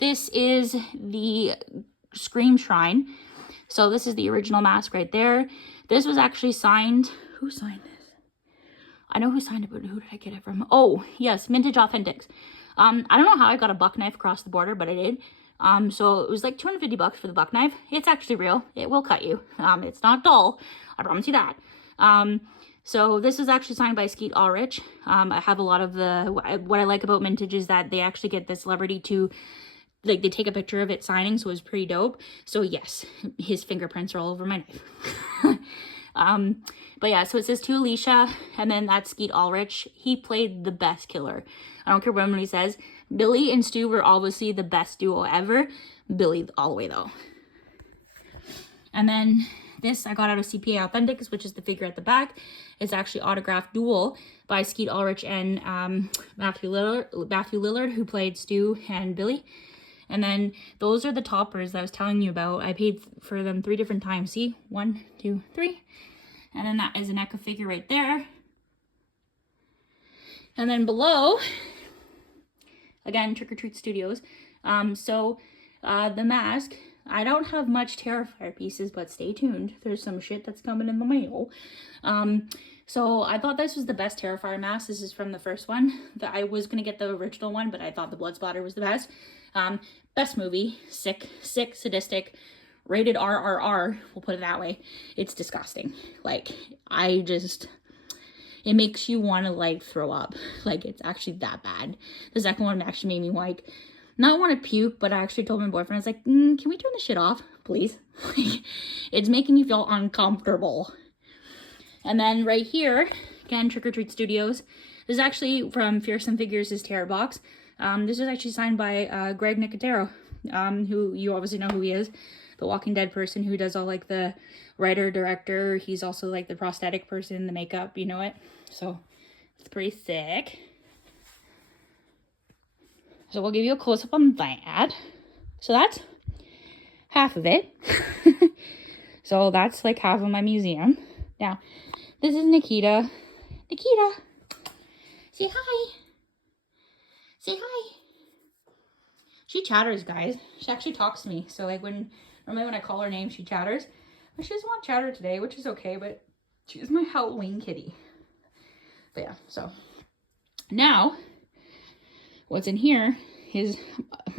this is the Scream Shrine. So this is the original mask right there. This was actually signed. Who signed this? I know who signed it, but who did I get it from? Oh, yes, Vintage Authentics. I don't know how I got a buck knife across the border, but I did. So it was like $250 for the buck knife. It's actually real. It will cut you. It's not dull. I promise you that. So this was actually signed by Skeet Ulrich. I have a lot of what I like about Vintage is that they actually get the celebrity to, like, they take a picture of it signing, so it was pretty dope. So yes, his fingerprints are all over my knife. But yeah, so it says to Alicia, and then that's Skeet Ulrich. He played the best killer. I don't care what anybody says. Billy and Stu were obviously the best duo ever. Billy all the way though. And then this I got out of CPA Authentics, which is the figure at the back. It's actually autographed duel by Skeet Ulrich and Matthew Lillard, who played Stu and Billy. And then those are the toppers that I was telling you about. I paid for them 3 different times. See? 1, 2, 3. And then that is an NECA figure right there. And then below, again, Trick or Treat Studios. The mask, I don't have much Terrifier pieces, but stay tuned. There's some shit that's coming in the mail. So I thought this was the best Terrifier mask. This is from the first one. I was going to get the original one, but I thought the Bloodspotter was the best. Best movie. Sick, sadistic, rated RRR. We'll put it that way. It's disgusting. Like, it makes you want to, like, throw up. Like, it's actually that bad. The second one actually made me, like, not want to puke, but I actually told my boyfriend, I was like, can we turn this shit off, please? It's making me feel uncomfortable. And then right here, again, Trick or Treat Studios. This is actually from Fearsome Figures' Terror Box. This was actually signed by Greg Nicotero, who you obviously know who he is. The Walking Dead person who does all, like, the writer, director. He's also, like, the prosthetic person, the makeup, you know it. So, it's pretty sick. So, we'll give you a close-up on that. So, that's half of it. So, that's, like, half of my museum. Now, this is Nikita. Nikita! Say hi! Say hi! She chatters, guys. She actually talks to me. So, like, normally when I call her name, she chatters. But she doesn't want to chatter today, which is okay, but she's my Halloween kitty. But yeah, so now what's in here is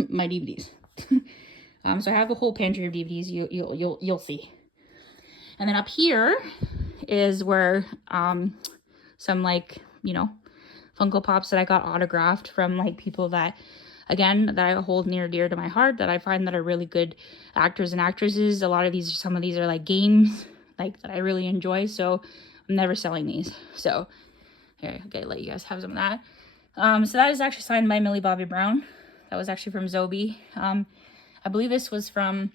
my DVDs. So I have a whole pantry of DVDs. You'll see. And then up here is where some, like, you know, Funko Pops that I got autographed from, like, people that, again, that I hold near dear to my heart, that I find that are really good actors and actresses. Some of these are like games, like, that I really enjoy, so I'm never selling these. So here, okay, let you guys have some of that. So that is actually signed by Millie Bobby Brown. That was actually from Zobie. I believe this was from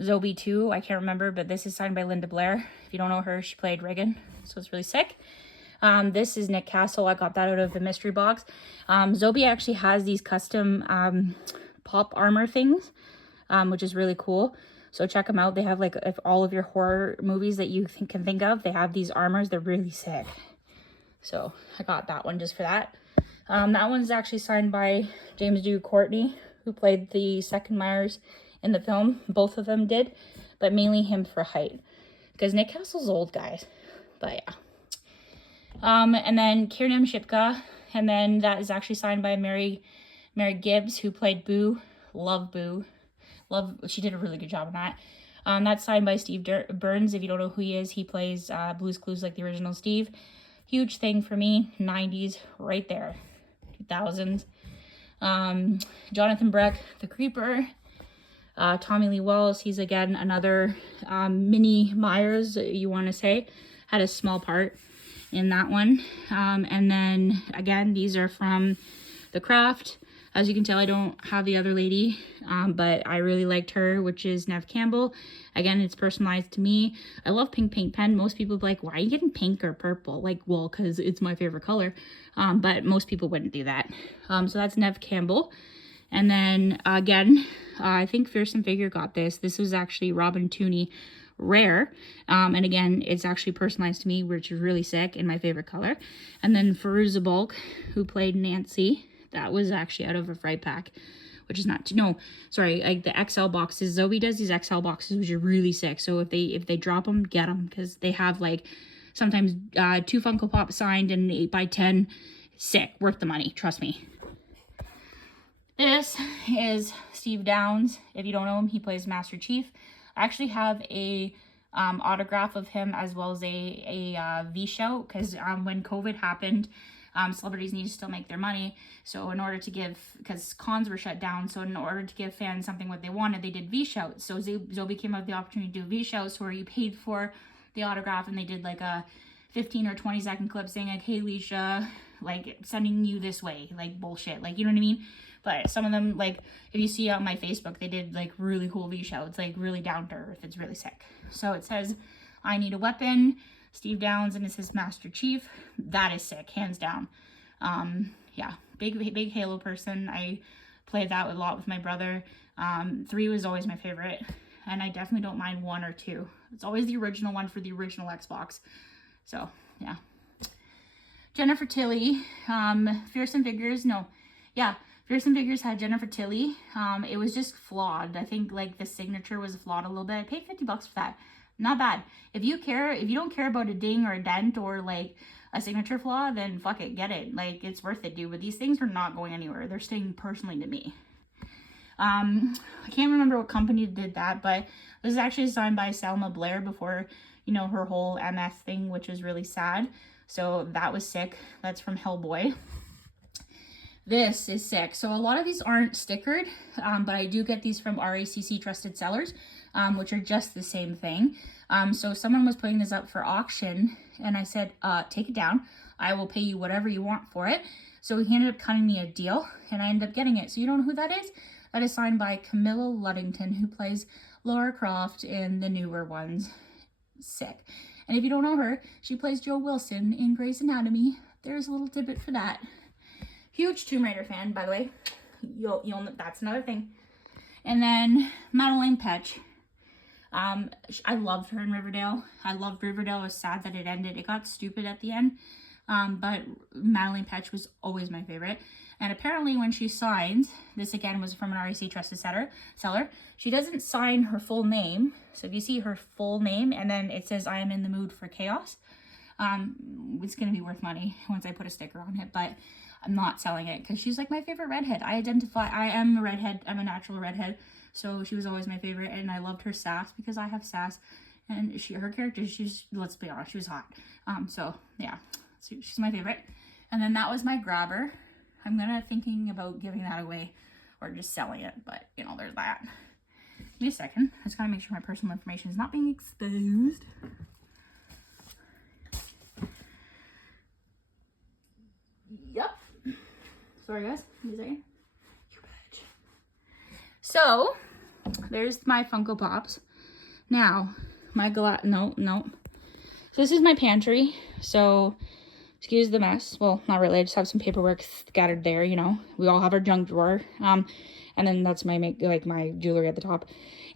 Zobie 2, I can't remember, but this is signed by Linda Blair. If you don't know her, she played Reagan, so it's really sick. This is Nick Castle. I got that out of the mystery box. Zobie actually has these custom pop armor things, which is really cool. So check them out. They have, like, if all of your horror movies that you can think of, they have these armors. They're really sick. So I got that one just for that. That one's actually signed by James Dew Courtney, who played the second Myers in the film. Both of them did, but mainly him for height, because Nick Castle's old, guys. But yeah. And then Kieran M. Shipka, and then that is actually signed by Mary Gibbs, who played Boo. Love Boo. She did a really good job on that. That's signed by Steve Burns. If you don't know who he is, he plays Blue's Clues, like the original Steve. Huge thing for me. 90s, right there. 2000s. Jonathan Breck, the Creeper. Tommy Lee Wallace, he's, again, another mini Myers, you want to say. Had a small part in that one. And then, again, these are from The Craft. As you can tell, I don't have the other lady, but I really liked her, which is Neve Campbell. Again, it's personalized to me. I love pink paint pen. Most people be like, why are you getting pink or purple? Like, well, because it's my favorite color. But most people wouldn't do that. So that's Neve Campbell. And then, again, I think Fearsome Figure got this. This was actually Robin Tooney Rare. And again, it's actually personalized to me, which is really sick, in my favorite color. And then Fairuza Balk, who played Nancy. That was actually out of a Fright Pack, which is not, no, sorry, like the XL boxes. Zobie does these XL boxes, which are really sick. So if they drop them, get them, because they have, like, sometimes 2 Funko Pops signed and 8x10. Sick, worth the money, trust me. This is Steve Downes. If you don't know him, he plays Master Chief. I actually have a autograph of him as well as a V-show, because when COVID happened, celebrities need to still make their money. So in order to give, because cons were shut down, so in order to give fans something what they wanted, they did V-shows. So Zobie came up with the opportunity to do V-shows where you paid for the autograph, and they did like a 15 or 20 second clip saying like, hey Alicia, like sending you this way, like bullshit, like, you know what I mean? But some of them, like, if you see on my Facebook, they did like really cool V-show. It's like really down to earth. It's really sick. So it says, I need a weapon, Steve Downes, and it says Master Chief. That is sick, hands down. Yeah, big Halo person. I played that a lot with my brother. 3 was always my favorite, and I definitely don't mind 1 or 2. It's always the original one for the original Xbox. So yeah. Jennifer Tilly, Fearsome Figures, Fearsome Figures had Jennifer Tilly. It was just flawed. I think like the signature was flawed a little bit. I paid $50 for that. Not bad. If you don't care about a ding or a dent or like a signature flaw, then fuck it, get it. Like, it's worth it, dude. But these things are not going anywhere. They're staying personally to me. I can't remember what company did that, but this is actually designed by Selma Blair before, you know, her whole MS thing, which is really sad. So that was sick. That's from Hellboy. This is sick. So a lot of these aren't stickered, but I do get these from RACC Trusted Sellers, which are just the same thing. So someone was putting this up for auction, and I said, take it down. I will pay you whatever you want for it. So he ended up cutting me a deal, and I ended up getting it. So you don't know who that is? That is signed by Camilla Luddington, who plays Lara Croft in the newer ones. Sick. And if you don't know her, she plays Jo Wilson in Grey's Anatomy. There's a little tidbit for that. Huge Tomb Raider fan, by the way. You'll that's another thing. And then Madeleine Petsch. I loved her in Riverdale. I loved Riverdale. I was sad that it ended. It got stupid at the end. But Madeleine Petsch was always my favorite. And apparently when she signs, this again was from an RAC Trusted Seller, she doesn't sign her full name. So if you see her full name and then it says, I am in the mood for chaos, it's going to be worth money once I put a sticker on it. But I'm not selling it because she's like my favorite redhead. I am a redhead. I'm a natural redhead. So she was always my favorite, and I loved her sass because I have sass. And her character, let's be honest, she was hot. So yeah, so she's my favorite. And then that was my grabber. I'm thinking about giving that away or just selling it, but you know, there's that. Give me a second. I just gotta make sure my personal information is not being exposed. Yep. Sorry guys, give me a second. You bitch. So, there's my Funko Pops. Now, my no. So this is my pantry. So, excuse the mess. Well, not really. I just have some paperwork scattered there, you know. We all have our junk drawer. And then that's my my jewelry at the top.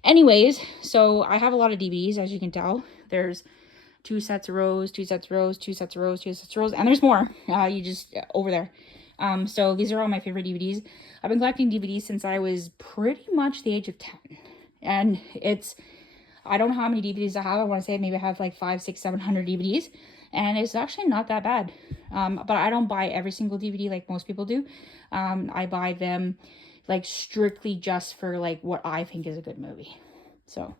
Anyways, so I have a lot of DVDs, as you can tell. There's 2 sets of rows, 2 sets of rows, 2 sets of rows, 2 sets of rows, and there's more. You just over there. So these are all my favorite DVDs. I've been collecting DVDs since I was pretty much the age of 10. And I don't know how many DVDs I have. I want to say maybe I have like 500, 600, 700 DVDs. And it's actually not that bad. But I don't buy every single DVD like most people do. I buy them like strictly just for like what I think is a good movie. So,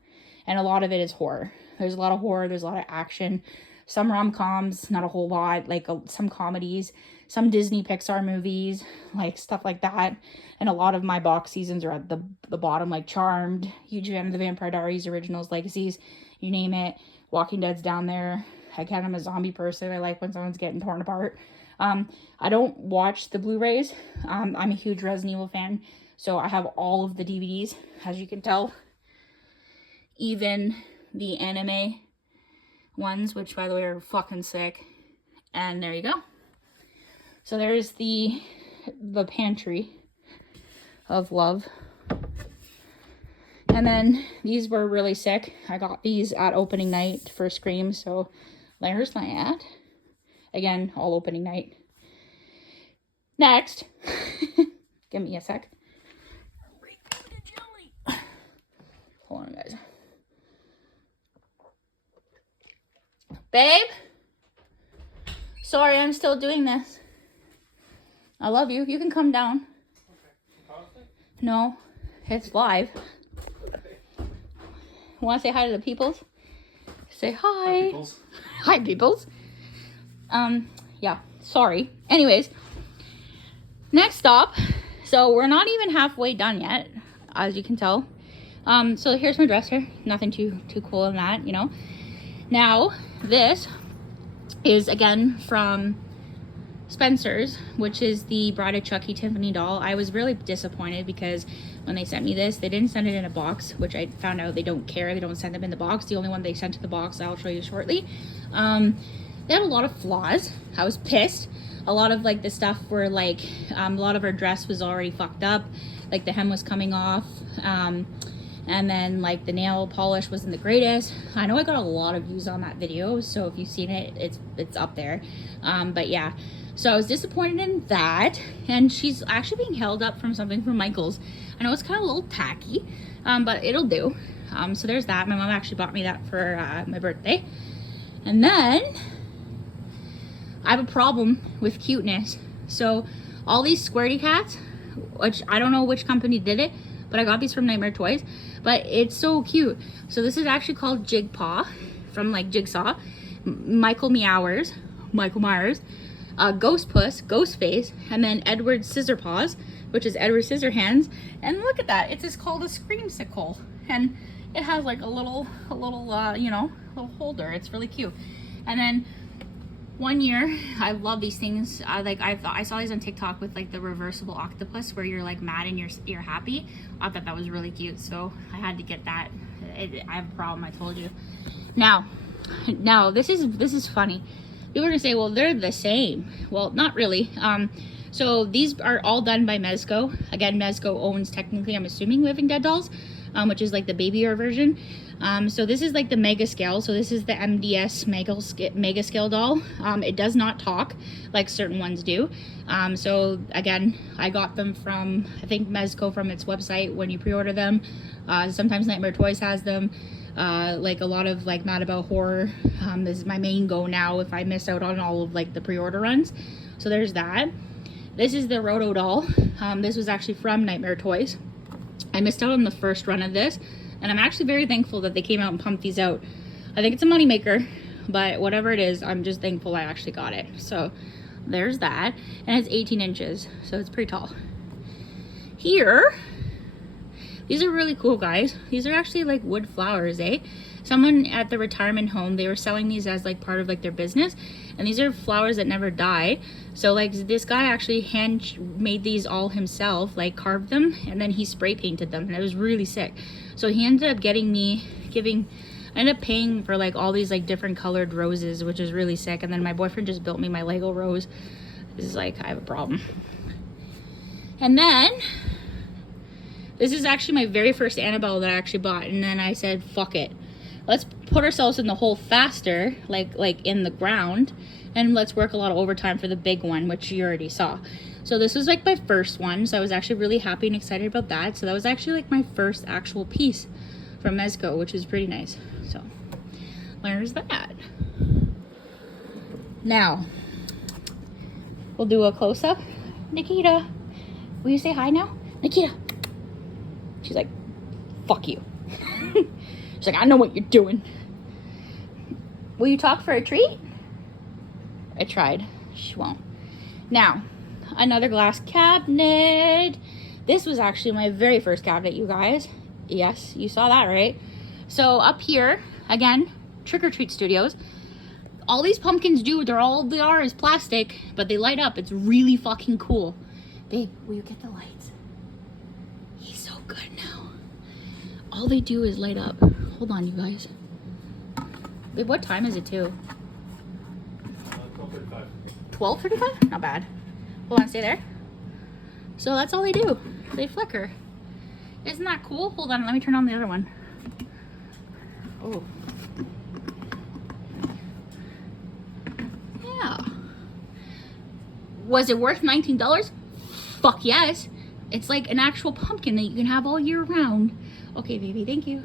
and a lot of it is horror. There's a lot of horror. There's a lot of action. Some rom-coms, not a whole lot. Like some comedies, some Disney Pixar movies, like stuff like that. And a lot of my box seasons are at the bottom, like Charmed, huge fan of the Vampire Diaries, Originals, Legacies, you name it. Walking Dead's down there. Again, I'm a zombie person. I like when someone's getting torn apart. I don't watch the Blu-rays. I'm a huge Resident Evil fan. So I have all of the DVDs, as you can tell. Even the anime ones, which by the way are fucking sick. And there you go. So there's the pantry of love. And then these were really sick. I got these at opening night for Scream. So there's my ad. Again, all opening night. Next. Give me a sec. Hold on, guys. Babe, Sorry, I'm still doing this. I love you. You can come down. Okay. No, it's live. Want to say hi to the peoples? Say hi. Hi, peoples. Hi, peoples. Yeah, sorry. Anyways, next stop. So we're not even halfway done yet, as you can tell. So here's my dresser. Nothing too cool in that, you know. Now, this is again from Spencer's, which is the Bride of Chucky Tiffany doll. I was really disappointed because when they sent me this, they didn't send it in a box, which I found out they don't care. They don't send them in the box. The only one they sent to the box, I'll show you shortly. They had a lot of flaws. I was pissed. A lot of like the stuff were like, a lot of her dress was already fucked up. Like the hem was coming off. And then like the nail polish wasn't the greatest. I know I got a lot of views on that video, so if you've seen it, it's up there. But yeah, so I was disappointed in that. And she's actually being held up from something from Michael's. I know it's kind of a little tacky, but it'll do. So there's that. My mom actually bought me that for my birthday. And then I have a problem with cuteness. So all these squirty cats, which I don't know which company did it, but I got these from Nightmare Toys, but it's so cute. So this is actually called Jig Paw from like Jigsaw, Michael Myers, Ghost Puss, Ghost Face, and then Edward Scissorpaws, which is Edward Scissorhands. And look at that, it's just called a Screamsicle. And it has like a little you know, little holder. It's really cute. And then one year, I love these things. I saw these on TikTok with like the reversible octopus where you're like mad and you're happy. I thought that was really cute, so I had to get that. I have a problem, I told you. Now this is funny. People are gonna say, well, they're the same. Well, not really. So these are all done by Mezco. Again, Mezco owns technically, I'm assuming, Living Dead dolls, which is like the babier version. So this is like the mega scale. So this is the MDS mega scale doll. It does not talk like certain ones do. So again, I got them from, I think, Mezco from its website when you pre-order them. Sometimes Nightmare Toys has them. Like a lot of like Mad About Horror. This is my main go now if I miss out on all of like the pre-order runs. So there's that. This is the Roto doll. This was actually from Nightmare Toys. I missed out on the first run of this, and I'm actually very thankful that they came out and pumped these out. I think it's a moneymaker, but whatever it is, I'm just thankful I actually got it. So there's that, and it's 18 inches, so it's pretty tall. Here, these are really cool, guys. These are actually like wood flowers, eh? Someone at the retirement home, they were selling these as like part of like their business, and these are flowers that never die. So like this guy actually hand made these all himself, like carved them, and then he spray painted them, and it was really sick. So he ended up I ended up paying for like all these like different colored roses, which is really sick. And then my boyfriend just built me my Lego rose. This is like, I have a problem. And then this is actually my very first Annabelle that I actually bought, and then I said, fuck it. Let's put ourselves in the hole faster, like in the ground, and let's work a lot of overtime for the big one, which you already saw. So this was like my first one, so I was actually really happy and excited about that. So that was actually like my first actual piece from Mezco, which is pretty nice. So there's that. Now we'll do a close-up. Nikita, will you say hi now? Nikita. She's like, fuck you. She's like, I know what you're doing. Will you talk for a treat? I tried. She won't. Now, another glass cabinet. This was actually my very first cabinet, you guys. Yes, you saw that, right? So up here, again, Trick or Treat Studios. All these pumpkins they are is plastic, but they light up. It's really fucking cool. Babe, will you get the lights? He's so good now. All they do is light up. Hold on, you guys. Babe, what time is it too? 12:35. 12:35? Not bad. Hold on, stay there. So that's all they do. They flicker. Isn't that cool? Hold on, let me turn on the other one. Oh. Yeah. Was it worth $19? Fuck yes. It's like an actual pumpkin that you can have all year round. Okay, baby, thank you.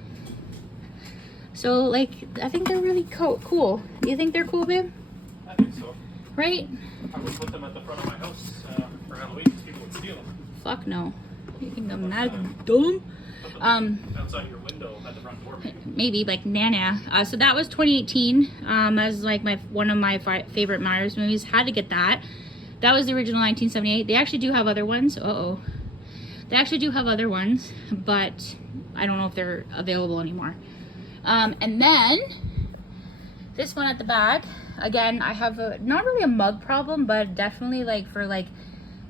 So, like, I think they're really cool. Do you think they're cool, babe? I think so. Right? I would put them at the front of my house for Halloween because people would steal them. Fuck no. You think I'm that dumb? Outside your window at the front door, maybe. Maybe like Nana. So that was 2018. As like one of my favorite Myers movies. Had to get that. That was the original 1978. They actually do have other ones. They actually do have other ones, but I don't know if they're available anymore. And then this one at the back. Again, I have not really a mug problem, but definitely like for like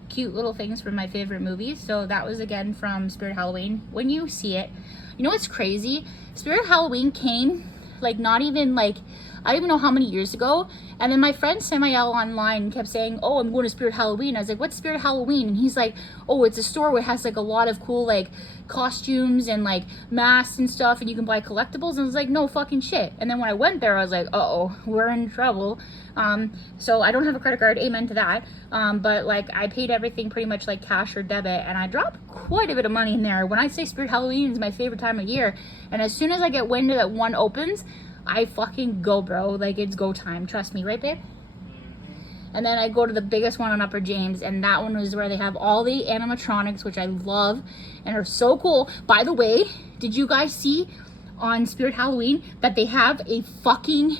cute little things from my favorite movies. So that was again from Spirit Halloween. When you see it, you know what's crazy? Spirit Halloween came like not even like, I don't even know how many years ago. And then my friend Samael online kept saying, oh, I'm going to Spirit Halloween. I was like, what's Spirit Halloween? And he's like, oh, it's a store where it has like a lot of cool like costumes and like masks and stuff, and you can buy collectibles. And I was like, no fucking shit. And then when I went there, I was like, uh-oh, we're in trouble. So I don't have a credit card, amen to that. But like I paid everything pretty much like cash or debit, and I dropped quite a bit of money in there. When I say Spirit Halloween is my favorite time of year, and as soon as I get wind that one opens, I fucking go, bro. Like, it's go time. Trust me, right, babe? And then I go to the biggest one on Upper James, and that one is where they have all the animatronics, which I love and are so cool. By the way, did you guys see on Spirit Halloween that they have a fucking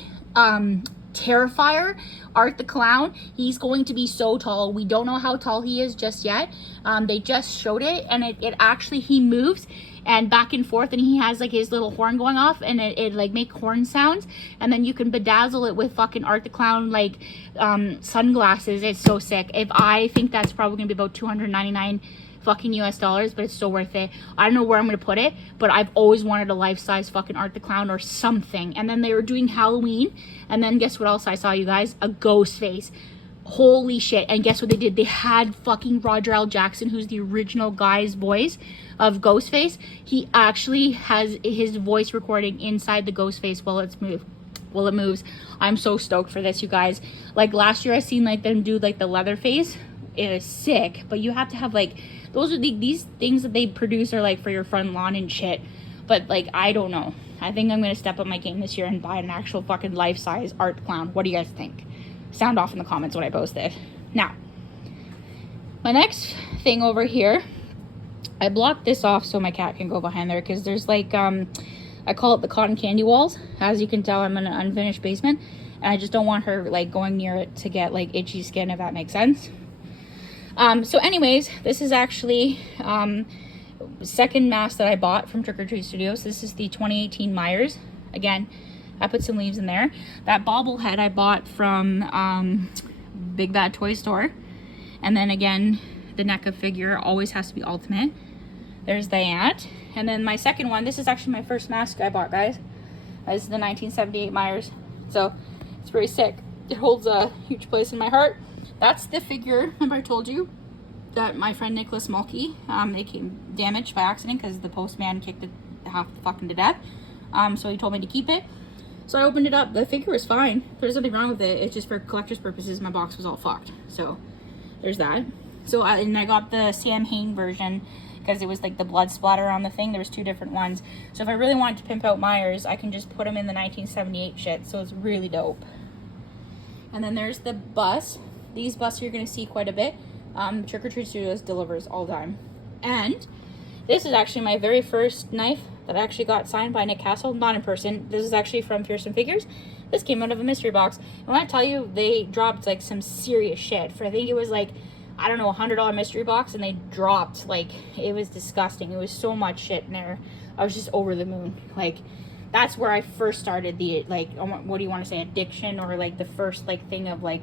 Terrifier, Art the Clown? He's going to be so tall. We don't know how tall he is just yet. They just showed it, and it actually, he moves and back and forth, and he has like his little horn going off, and it like make horn sounds, and then you can bedazzle it with fucking Art the Clown like sunglasses. It's so sick. I think that's probably gonna be about $299 fucking US dollars, but it's still worth it. I don't know where I'm gonna put it, but I've always wanted a life-size fucking Art the Clown or something. And then they were doing Halloween, and then guess what else I saw, you guys? A ghost face. Holy shit. And guess what they did? They had fucking Roger L. Jackson, who's the original guy's voice of Ghostface. He actually has his voice recording inside the Ghostface while it moves. I'm so stoked for this, you guys. Like last year I seen like them do like the Leatherface. It is sick, but you have to have like, those are these things that they produce are like for your front lawn and shit. But like, I don't know. I think I'm gonna step up my game this year and buy an actual fucking life-size Art Clown. What do you guys think? Sound off in the comments when I post it. Now, my next thing over here, I blocked this off so my cat can go behind there, because there's like, I call it the cotton candy walls. As you can tell, I'm in an unfinished basement, and I just don't want her like going near it to get like itchy skin, if that makes sense. So anyways, this is actually second mask that I bought from Trick or Treat Studios. This is the 2018 Myers. Again, I put some leaves in there. That bobblehead I bought from Big Bad Toy Store. And then again, the NECA figure always has to be ultimate. There's that. And then my second one, this is actually my first mask I bought, guys. This is the 1978 Myers. So it's very sick. It holds a huge place in my heart. That's the figure, remember I told you that my friend Nicholas Mulkey, it came damaged by accident because the postman kicked it half fucking to death. So he told me to keep it. So I opened it up. The figure was fine. There's nothing wrong with it. It's just for collector's purposes, my box was all fucked. So there's that. So and I got the Sam Hain version because it was like the blood splatter on the thing. There was two different ones. So if I really wanted to pimp out Myers, I can just put them in the 1978 shit. So it's really dope. And then there's the bus. These buses you're going to see quite a bit. Trick or Treat Studios delivers all the time. And this is actually my very first knife that I actually got signed by Nick Castle, not in person. This is actually from Pearson Figures. This came out of a mystery box. And when I tell you, they dropped like some serious shit. For I think it was like, I don't know, $100 mystery box, and they dropped, like, it was disgusting. It was so much shit in there. I was just over the moon. Like, that's where I first started the, like, what do you want to say, addiction, or like the first like thing of like,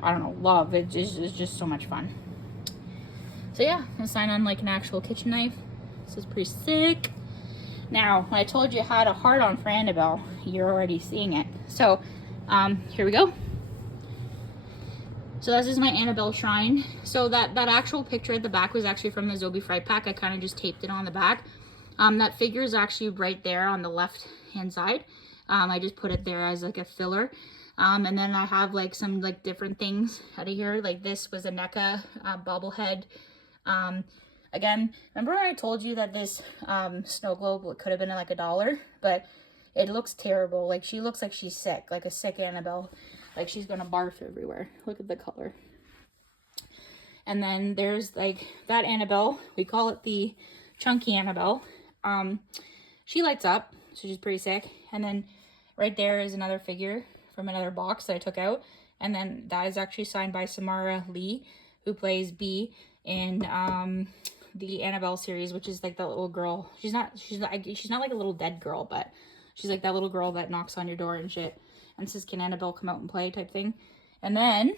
I don't know, love. It's just so much fun. So yeah, I'm gonna sign on like an actual kitchen knife. This is pretty sick. Now, when I told you I had a heart on for Annabelle, you're already seeing it. So, here we go. So this is my Annabelle shrine. So that actual picture at the back was actually from the Zobie Fright Pack. I kind of just taped it on the back. That figure is actually right there on the left hand side. I just put it there as like a filler. And then I have like some like different things out of here. Like this was a NECA bobblehead. Again, remember when I told you that this snow globe could have been like $1, but it looks terrible. Like she looks like she's sick, like a sick Annabelle. Like she's gonna barf everywhere. Look at the color. And then there's like that Annabelle. We call it the chunky Annabelle. She lights up, so she's pretty sick. And then right there is another figure from another box that I took out. And then that is actually signed by Samara Lee, who plays Bee in the Annabelle series, which is like that little girl. She's not like a little dead girl, but she's like that little girl that knocks on your door and shit and says, "Can Annabelle come out and play?" type thing. And then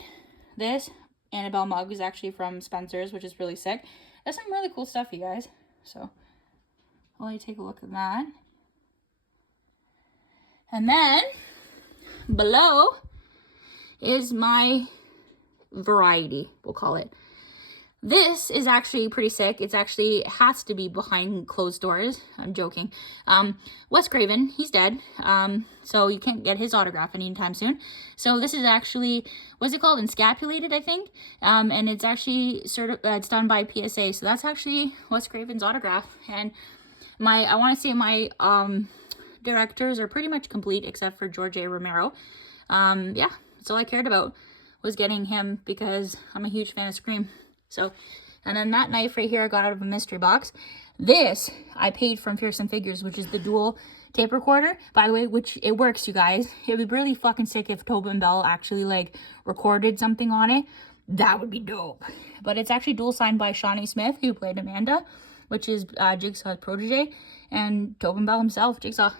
this Annabelle mug is actually from Spencer's, which is really sick. That's some really cool stuff, you guys. So I'll let you take a look at that. And then below is my variety, we'll call it. This is actually pretty sick. It's actually has to be behind closed doors. I'm joking. Wes Craven, he's dead. So you can't get his autograph anytime soon. So this is actually, what's it called? Encapsulated, I think. And it's actually it's done by PSA. So that's actually Wes Craven's autograph. And I want to say my directors are pretty much complete except for George A. Romero. Yeah, that's all I cared about was getting him because I'm a huge fan of Scream. So, and then that knife right here I got out of a mystery box. This I paid from Fearsome Figures, which is the dual tape recorder, by the way, which it works, you guys. It would be really fucking sick if Tobin Bell actually like recorded something on it. That would be dope. But it's actually dual signed by Shawnee Smith, who played Amanda, which is Jigsaw's protege, and Tobin Bell himself, Jigsaw.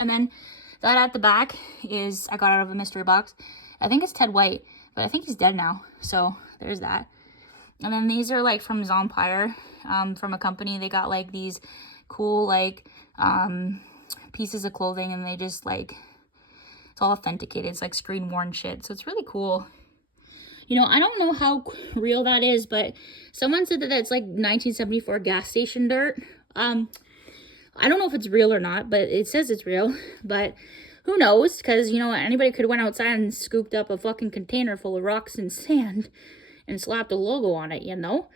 And then that at the back is, I got out of a mystery box. I think it's Ted White, but I think he's dead now. So there's that. And then these are like from Zompire, from a company. They got like these cool like pieces of clothing, and they just like, it's all authenticated. It's like screen worn shit. So it's really cool. You know, I don't know how real that is, but someone said that that's like 1974 gas station dirt. I don't know if it's real or not, but it says it's real. But who knows? Because, you know, anybody could have went outside and scooped up a fucking container full of rocks and sand and slapped a logo on it, you know?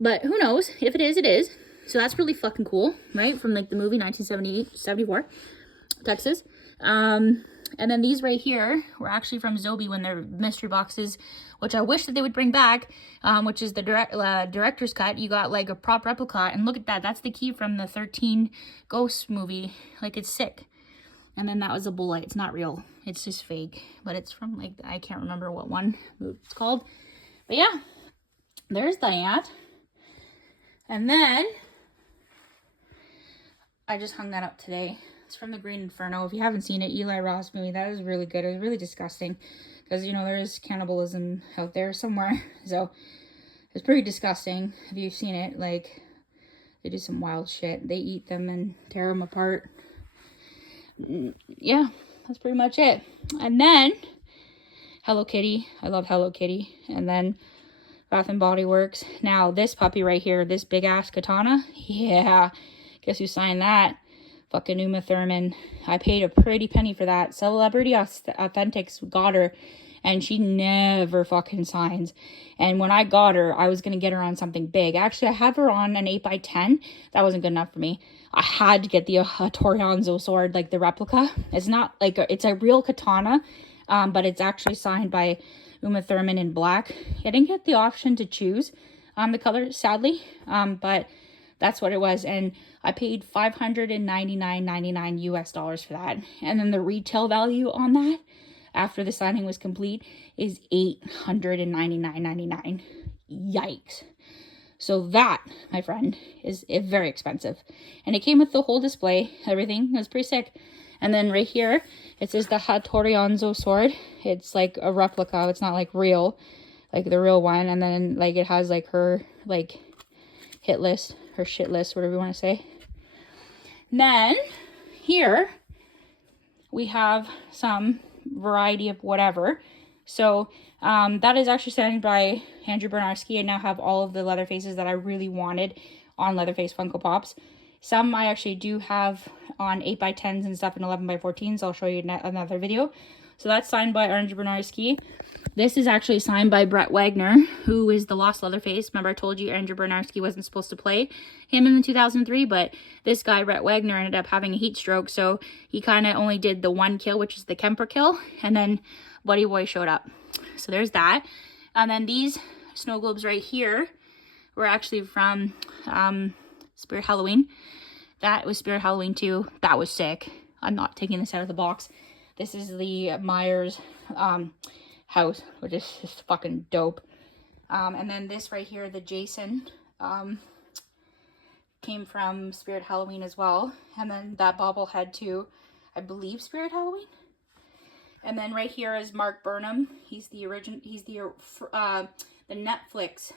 But who knows? If it is, it is. So that's really fucking cool, right? From like the movie 1974, Texas. And then these right here were actually from Zobie when they're mystery boxes, which I wish that they would bring back, which is the director's cut. You got like a prop replica, and look at that. That's the key from the 13 Ghosts movie. Like, it's sick. And then that was a bullet. It's not real. It's just fake. But it's from like, I can't remember what one it's called. But yeah, there's that. And then I just hung that up today. It's from the Green Inferno. If you haven't seen it, Eli Roth movie, that was really good. It was really disgusting because, you know, there is cannibalism out there somewhere. So it's pretty disgusting. If you've seen it, like, they do some wild shit. They eat them and tear them apart. Yeah, that's pretty much it. And then Hello Kitty. I love Hello Kitty. And then Bath and Body Works. Now, this puppy right here, this big ass katana. Yeah, guess who signed that? Fucking Uma Thurman. I paid a pretty penny for that. Celebrity Authentics got her, and she never fucking signs. And when I got her, I was going to get her on something big. Actually, I have her on an 8x10. That wasn't good enough for me. I had to get the Torianzo sword, like the replica. It's not like, it's a real katana, but it's actually signed by Uma Thurman in black. I didn't get the option to choose the color, sadly, but that's what it was. And I paid $599.99 US for that. And then the retail value on that after the signing was complete is $899.99. Yikes. So that, my friend, is very expensive. And it came with the whole display, everything. It was pretty sick. And then right here, it says the Hattorianzo sword. It's like a replica. It's not like real, like the real one. And then like it has like her like hit list, her shit list, whatever you want to say. And then here we have some variety of whatever. So that is actually signed by Andrew Bernarski. I now have all of the Leatherfaces that I really wanted on Leatherface Funko Pops. Some I actually do have on 8x10s and stuff and 11x14s. I'll show you another video. So that's signed by Andrew Bernarski. This is actually signed by Brett Wagner, who is the Lost Leatherface. Remember I told you Andrew Bernarski wasn't supposed to play him in 2003, but this guy, Brett Wagner, ended up having a heat stroke, so he kind of only did the one kill, which is the Kemper kill, and then Buddy Boy showed up. So there's that. And then these snow globes right here were actually from Spirit Halloween. That was Spirit Halloween too. That was sick. I'm not taking this out of the box. This is the Myers house, which is just fucking dope. And then this right here, the Jason, came from Spirit Halloween as well. And then that bobblehead too, I believe Spirit Halloween. And then right here is Mark Burnham. He's the original, he's the Netflix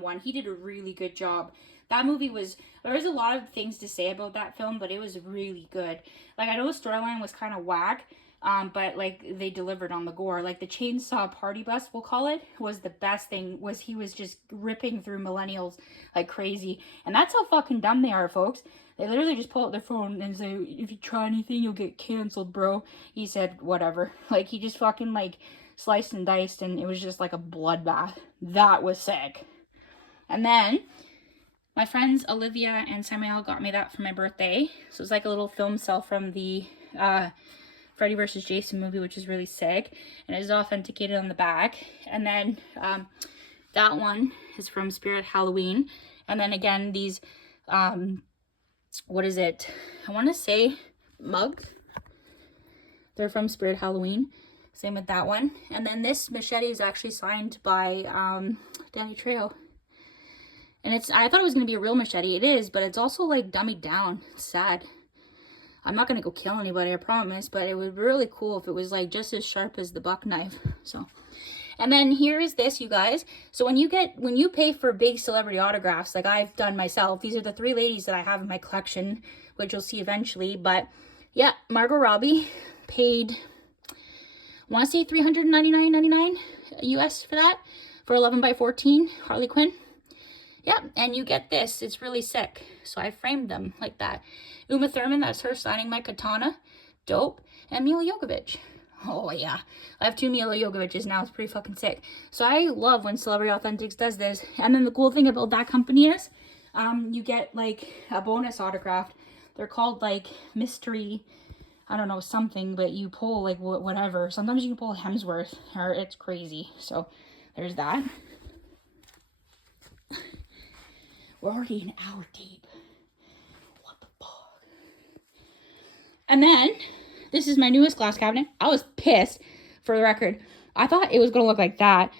one. He did a really good job. That movie was, there was a lot of things to say about that film, but it was really good. Like, I know the storyline was kind of whack, but like they delivered on the gore. Like the chainsaw party bus, we'll call it, was the best thing. Was he was just ripping through millennials like crazy. And that's how fucking dumb they are, folks. They literally just pull out their phone and say, if you try anything, you'll get canceled, bro. He said, whatever. Like, he just fucking, like, sliced and diced, and it was just like a bloodbath. That was sick. And then, my friends Olivia and Samuel got me that for my birthday. So it's like a little film cell from the Freddy vs. Jason movie, which is really sick. And it is authenticated on the back. And then, that one is from Spirit Halloween. And then again, these, what is it? I want to say mugs. They're from Spirit Halloween. Same with that one. And then this machete is actually signed by Danny Trejo. And I thought it was going to be a real machete. It is, but it's also like dummied down. It's sad. I'm not going to go kill anybody, I promise. But it would be really cool if it was like just as sharp as the buck knife. So, and then here is this, you guys. So when you pay for big celebrity autographs, like I've done myself, these are the 3 ladies that I have in my collection, which you'll see eventually. But yeah, Margot Robbie paid, I want to say $399.99 US for that, for 11 by 14 Harley Quinn. Yeah, and you get this. It's really sick. So I framed them like that. Uma Thurman, that's her signing my katana. Dope. And Mila Jovovich. Oh, yeah. I have 2 Mila Jovoviches now. It's pretty fucking sick. So I love when Celebrity Authentics does this. And then the cool thing about that company is you get, like, a bonus autograph. They're called, like, mystery, I don't know, something. But you pull, like, whatever. Sometimes you can pull Hemsworth. Or it's crazy. So there's that. We're already an hour deep. What the fuck? And then, this is my newest glass cabinet. I was pissed, for the record. I thought it was going to look like that.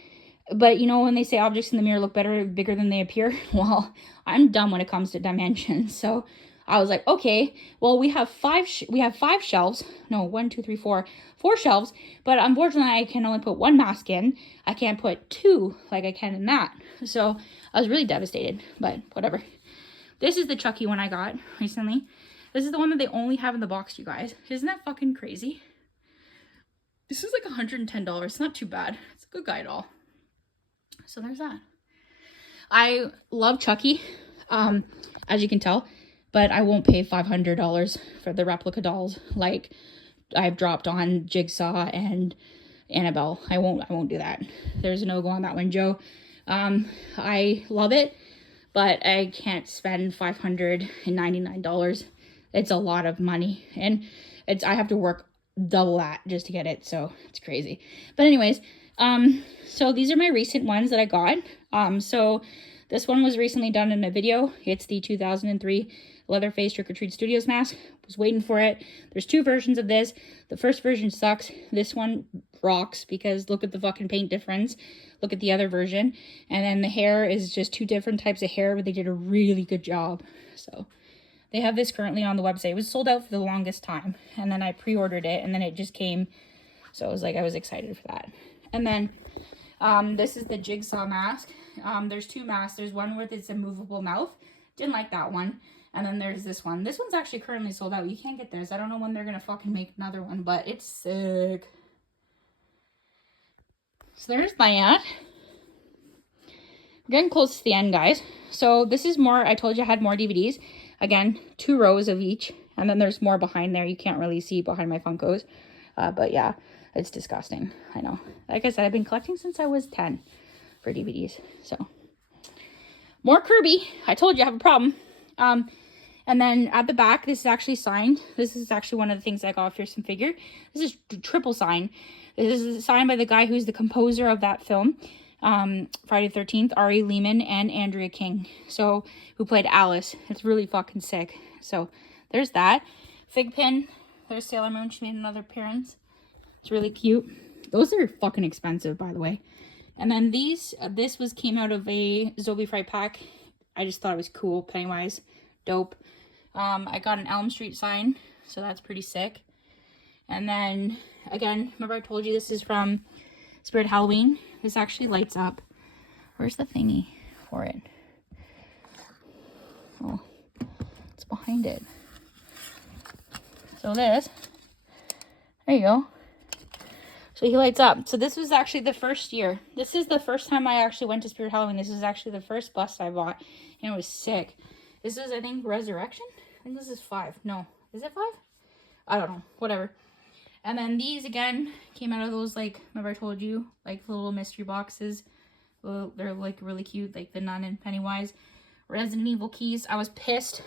But, you know, when they say objects in the mirror look bigger than they appear? Well, I'm dumb when it comes to dimensions. So, I was like, okay, well, we have 5 shelves. No, 1, 2, 3, 4. 4 shelves. But unfortunately, I can only put 1 mask in. I can't put 2 like I can in that. So, I was really devastated, but whatever. This is the Chucky one I got recently. This is the one that they only have in the box, you guys. Isn't that fucking crazy? This is like $110. It's not too bad. It's a good guy doll. So there's that. I love Chucky, as you can tell, but I won't pay $500 for the replica dolls like I've dropped on Jigsaw and Annabelle. I won't do that. There's a no-go on that one, Joe. I love it, but I can't spend $599. It's a lot of money, and I have to work double that just to get it, so it's crazy. But anyways, so these are my recent ones that I got. So this one was recently done in a video. It's the 2003 Leatherface Trick or Treat Studios mask. Was waiting for it. There's 2 versions of this. The first version sucks. This one rocks because look at the fucking paint difference. Look at the other version. And then the hair is just 2 different types of hair, but they did a really good job. So they have this currently on the website. It was sold out for the longest time. And then I pre-ordered it and then it just came. So I was excited for that. And then this is the Jigsaw mask. There's 2 masks. There's one with it's a movable mouth. Didn't like that one. And then there's this one. This one's actually currently sold out. You can't get this. I don't know when they're going to fucking make another one, but it's sick. So there's that. We're getting close to the end, guys. So this is more, I told you I had more DVDs. Again, 2 rows of each. And then there's more behind there. You can't really see behind my Funkos. But yeah, it's disgusting. I know. Like I said, I've been collecting since I was 10 for DVDs. So more Kirby. I told you I have a problem. And then at the back, this is actually signed. This is actually one of the things I got off Fearsome Figure. This is triple signed. This is signed by the guy who's the composer of that film, Friday the 13th, Ari Lehman and Andrea King, so who played Alice. It's really fucking sick. So there's that. Fig pin. There's Sailor Moon. She made another appearance. It's really cute. Those are fucking expensive, by the way. And then these, this came out of a Zobie Fright pack. I just thought it was cool. Pennywise. Dope. I got an Elm Street sign, so that's pretty sick. And then, again, remember I told you this is from Spirit Halloween? This actually lights up. Where's the thingy for it? Oh, it's behind it. So this, there you go. So he lights up. So this was actually the first year. This is the first time I actually went to Spirit Halloween. This is actually the first bust I bought, and it was sick. This is, I think, Resurrection? I think this is 5. No, is it 5? I don't know. Whatever. And then these, again, came out of those, like, remember I told you, like, little mystery boxes. Well, they're, like, really cute, like the Nun and Pennywise. Resident Evil keys. I was pissed.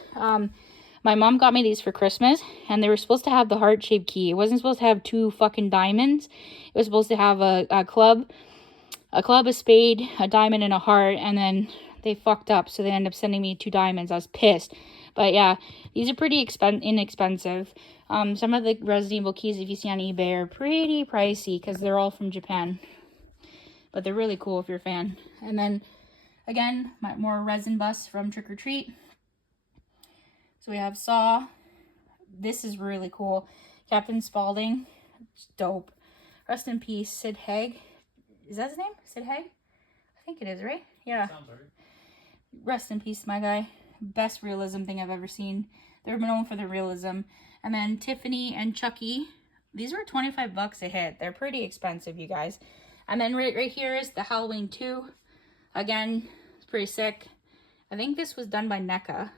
My mom got me these for Christmas, and they were supposed to have the heart-shaped key. It wasn't supposed to have 2 fucking diamonds. It was supposed to have a club, a spade, a diamond, and a heart, and then they fucked up, so they ended up sending me 2 diamonds. I was pissed. But yeah, these are pretty inexpensive. Some of the Resident Evil keys, if you see on eBay, are pretty pricey because they're all from Japan. But they're really cool if you're a fan. And then, again, more resin busts from Trick or Treat. So we have Saw. This is really cool. Captain Spaulding. It's dope. Rest in peace, Sid Haig. Is that his name? Sid Haig? I think it is, right? Yeah. Sounds right. Rest in peace, my guy. Best realism thing I've ever seen. They're known for their realism. And then Tiffany and Chucky. These were $25 a hit. They're pretty expensive, you guys. And then right here is the Halloween 2. Again, it's pretty sick. I think this was done by NECA.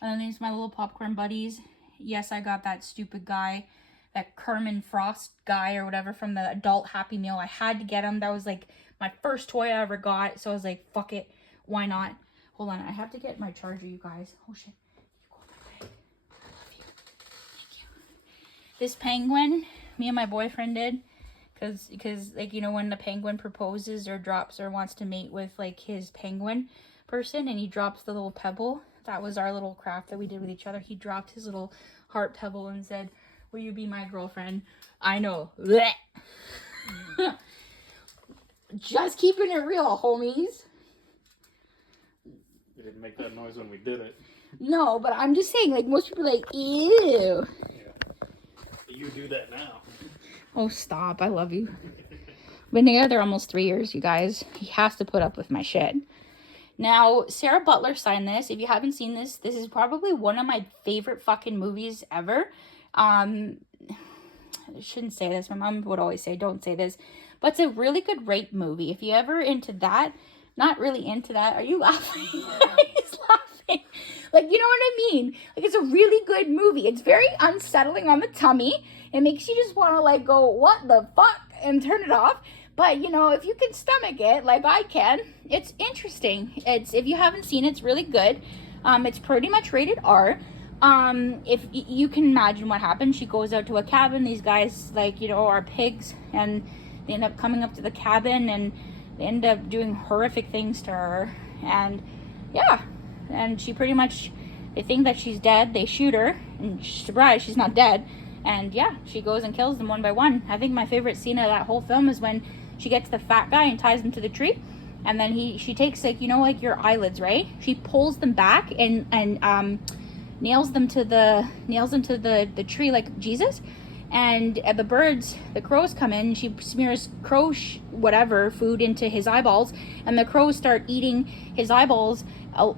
And then these are my little popcorn buddies. Yes, I got that stupid guy, that Kerman Frost guy or whatever from the adult Happy Meal. I had to get him. That was like my first toy I ever got. So I was like, fuck it. Why not? Hold on. I have to get my charger, you guys. Oh, shit. You go my way. I love you. Thank you. This penguin, me and my boyfriend did. Because, like, you know, when the penguin proposes or drops or wants to mate with, like, his penguin person and he drops the little pebble. That was our little craft that we did with each other. He dropped his little heart pebble and said, will you be my girlfriend? I know. Just keeping it real, homies. We didn't make that noise when we did it. No, but I'm just saying, like, most people are like, ew. Yeah. You do that now. Oh, stop. I love you. Been together almost 3 years, you guys. He has to put up with my shit. Now, Sarah Butler signed this. If you haven't seen this, this is probably one of my favorite fucking movies ever. I shouldn't say this. My mom would always say, don't say this. But it's a really good rape movie. If you're ever into that, not really into that. Are you laughing? He's laughing. Like, you know what I mean? Like, it's a really good movie. It's very unsettling on the tummy. It makes you just want to, like, go, what the fuck? And turn it off. But, you know, if you can stomach it, like I can, it's interesting. If you haven't seen it, it's really good. It's pretty much rated R. If you can imagine what happened, she goes out to a cabin. These guys, like, you know, are pigs, and they end up coming up to the cabin, and they end up doing horrific things to her. And, yeah, and she pretty much, they think that she's dead. They shoot her, and surprise, she's not dead. And, yeah, she goes and kills them one by one. I think my favorite scene of that whole film is when she gets the fat guy and ties him to the tree, and then she takes, like, you know, like your eyelids, right? She pulls them back and nails them to the tree like Jesus. And the crows come in, and she smears whatever food into his eyeballs, and the crows start eating his eyeballs,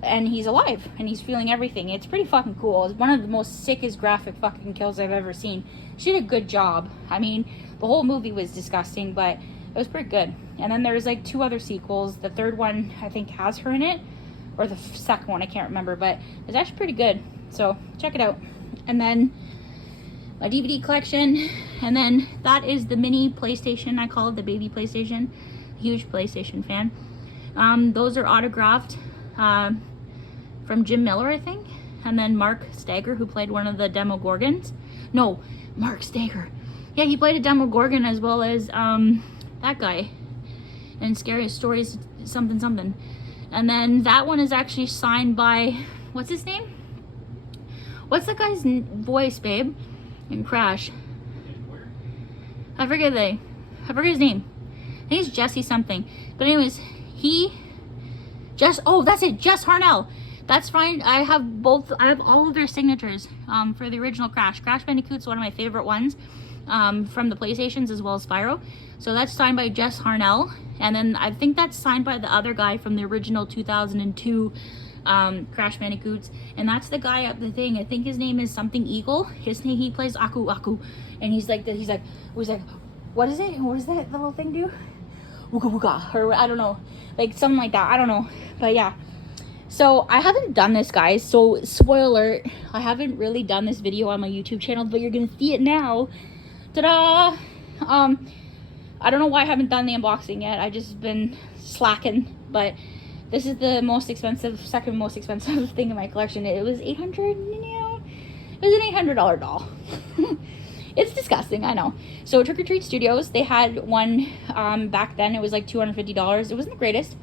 and he's alive, and he's feeling everything. It's pretty fucking cool. It's one of the most sickest graphic fucking kills I've ever seen. She did a good job. I mean, the whole movie was disgusting, but it was pretty good. And then there's like 2 other sequels. The third one, I think, has her in it, or the second one, I can't remember, but it's actually pretty good. So check it out. And then a DVD collection, and then that is the mini PlayStation. I call it the baby PlayStation. Huge PlayStation fan. Those are autographed from Jim Miller, I think, and then Mark Steger, who played one of the Demogorgons. No, Mark Steger. Yeah, he played a Demogorgon as well as that guy and Scariest Stories something something. And then that one is actually signed by, what's his name? What's the guy's voice, babe? In Crash. I forget his name. I think it's Jesse something. But anyways, oh, that's it, Jess Harnell. That's fine. I have all of their signatures for the original Crash. Crash Bandicoot's one of my favorite ones from the PlayStations as well as Spyro. So that's signed by Jess Harnell. And then I think that's signed by the other guy from the original 2002 Crash Bandicoots. And that's the guy at the thing. I think his name is something Eagle. His name, he plays Aku Aku. And he's like, what is it? What does that little thing do? Wooga wooga. Or I don't know. Like something like that. I don't know. But yeah. So I haven't done this, guys. So spoiler, I haven't really done this video on my YouTube channel, but you're going to see it now. Ta-da! I don't know why I haven't done the unboxing yet. I've just been slacking, but this is the most expensive, second most expensive thing in my collection. It was $800, you know, it was an $800 doll. It's disgusting, I know. So Trick or Treat Studios, they had one back then. It was like $250. It wasn't the greatest,